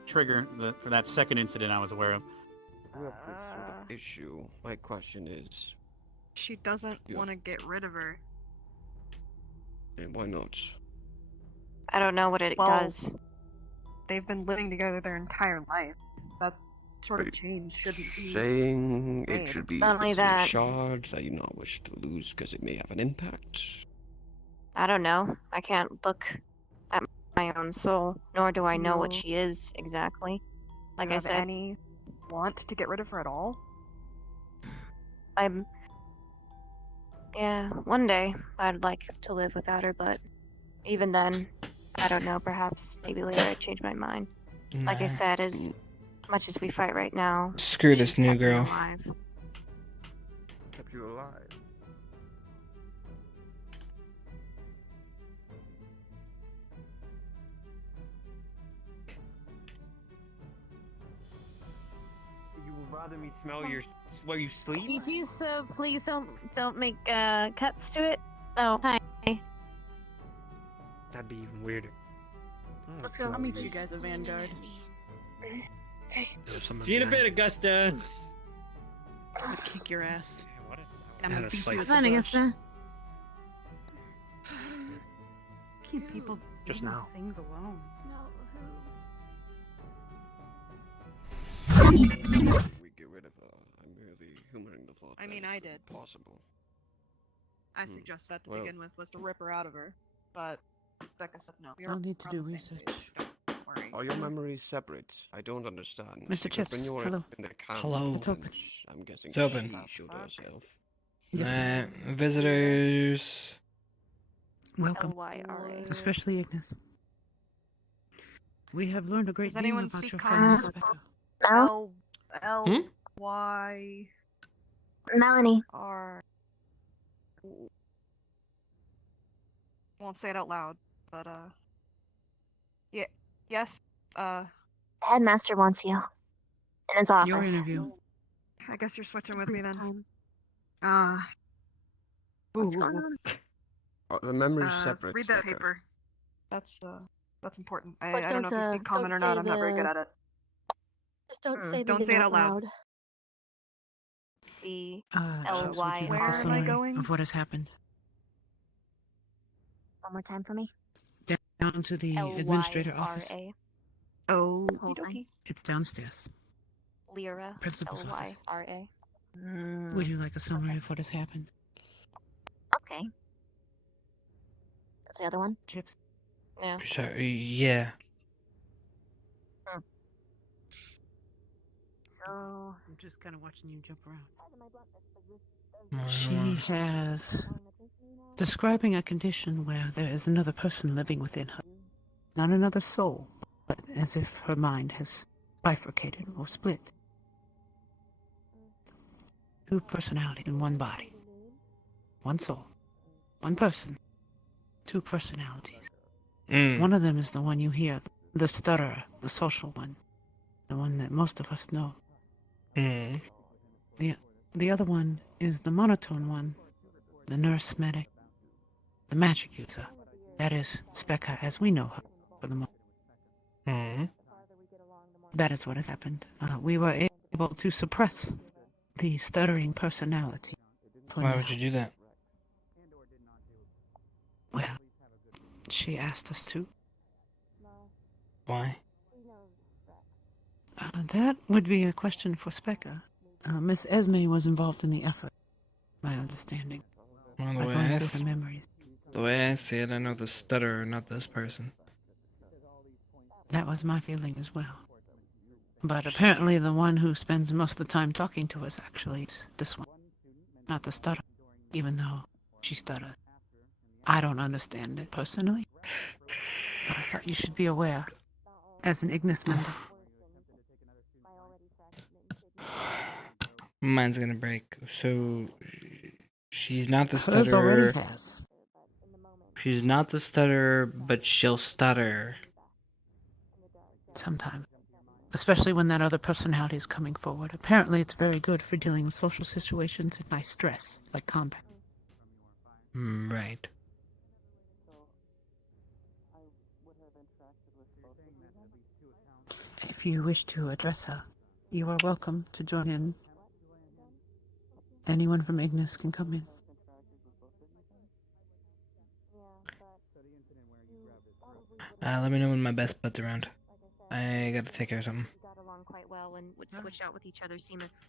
trigger for that second incident I was aware of. We have this sort of issue. My question is, She doesn't want to get rid of her. And why not? I don't know what it Well, does. They've been living together their entire life. That sort of change shouldn't be Saying it made. should be Not only it's a that- shard that you not wish to lose because it may have an impact. I don't know. I can't look at my own soul, nor do I know what No. she is exactly. Like Do you I have said, any want to get rid of her at all? Yeah, one day I'd like to live without her, but even then, I don't know. Perhaps maybe later I change my mind. Like I Nah. said, as much as we fight right now, Screw this new girl. alive. kept you alive. You would rather me smell your where you sleep? You do so. Please don't make cuts to it. Oh, hi. That'd be even weirder. Let's go. I'll meet you guys at Vanguard. Okay. See you in a bit, Augusta. I'm gonna kick your ass. I I'm had gonna a beat slight- you with Fun, the brush. Augusta. Keep people Just leave now. things alone. We get rid of her. I'm merely humoring the thought. I mean, that it I could be did. Possible. I suggested that to Well- begin with, was to rip her out of her. But Becca said no. I'll need to we're on do the same research. page. Don't worry. Are your memories separate? I don't understand. Mr. Because Chipz, when you were hello. in the camp, Hello. It's open. I'm guessing It's open. she showed herself. Yes, Visitors. Welcome, LYRA. especially Ignis. We have learned a great Does deal anyone about speak your common? friend, Becca. Mel? Y Melanie. R. Won't say it out loud, but yeah, yes. The headmaster wants you. In his office. Your interview. I guess you're switching with me then. Time. What's going on? The memories separate. Read that Becca. paper. That's important. But I don't know if you speak common or not. I'm not very good at it. Just don't say Don't the say it out loud. C Chipz, would LY. you like Where a am I summary going? of what has happened? One more time for me. Down to the administrator office. LYRA. Oh, Hold on. It's downstairs. Lyra. Principal's office. LYRA. Would you like a summary of what has happened? Okay. What's the other one? Chipz? Yeah. Sorry, yeah. So, I'm just kind of watching you jump around. More She more. has describing a condition where there is another person living within her. Not another soul, but as if her mind has bifurcated or split. Two personalities in one body. One soul. One person. Two personalities. One of them is the one you hear, the stutterer, the social one. The one that most of us know. The other one is the monotone one, the nurse medic, the magic user. That is Specca as we know her for the moment. That is what has happened. We were able to suppress the stuttering personality. Why would you do that? Well, she asked us to. Why? That would be a question for Specca. Miss Esme was involved in the effort, my understanding. Well, the By way going I through the memories. the way I see it, I know the stutterer, not this person. That was my feeling as well. But apparently the one who spends most of the time talking to us actually is this one. Not the stutter, even though she stutters. I don't understand it personally. But I thought you should be aware, as an Ignis member. Mine's gonna break. So she's not the Hers already stutterer. has. She's not the stutterer, but she'll stutter. Sometimes. Especially when that other personality is coming forward. Apparently it's very good for dealing with social situations and high stress, like combat. Right. If you wish to address her, you are welcome to join in. Anyone from Ignis can come in. Let me know when my best bud's around. I gotta take care of something. Got along quite well and would switch out with each other seamlessly.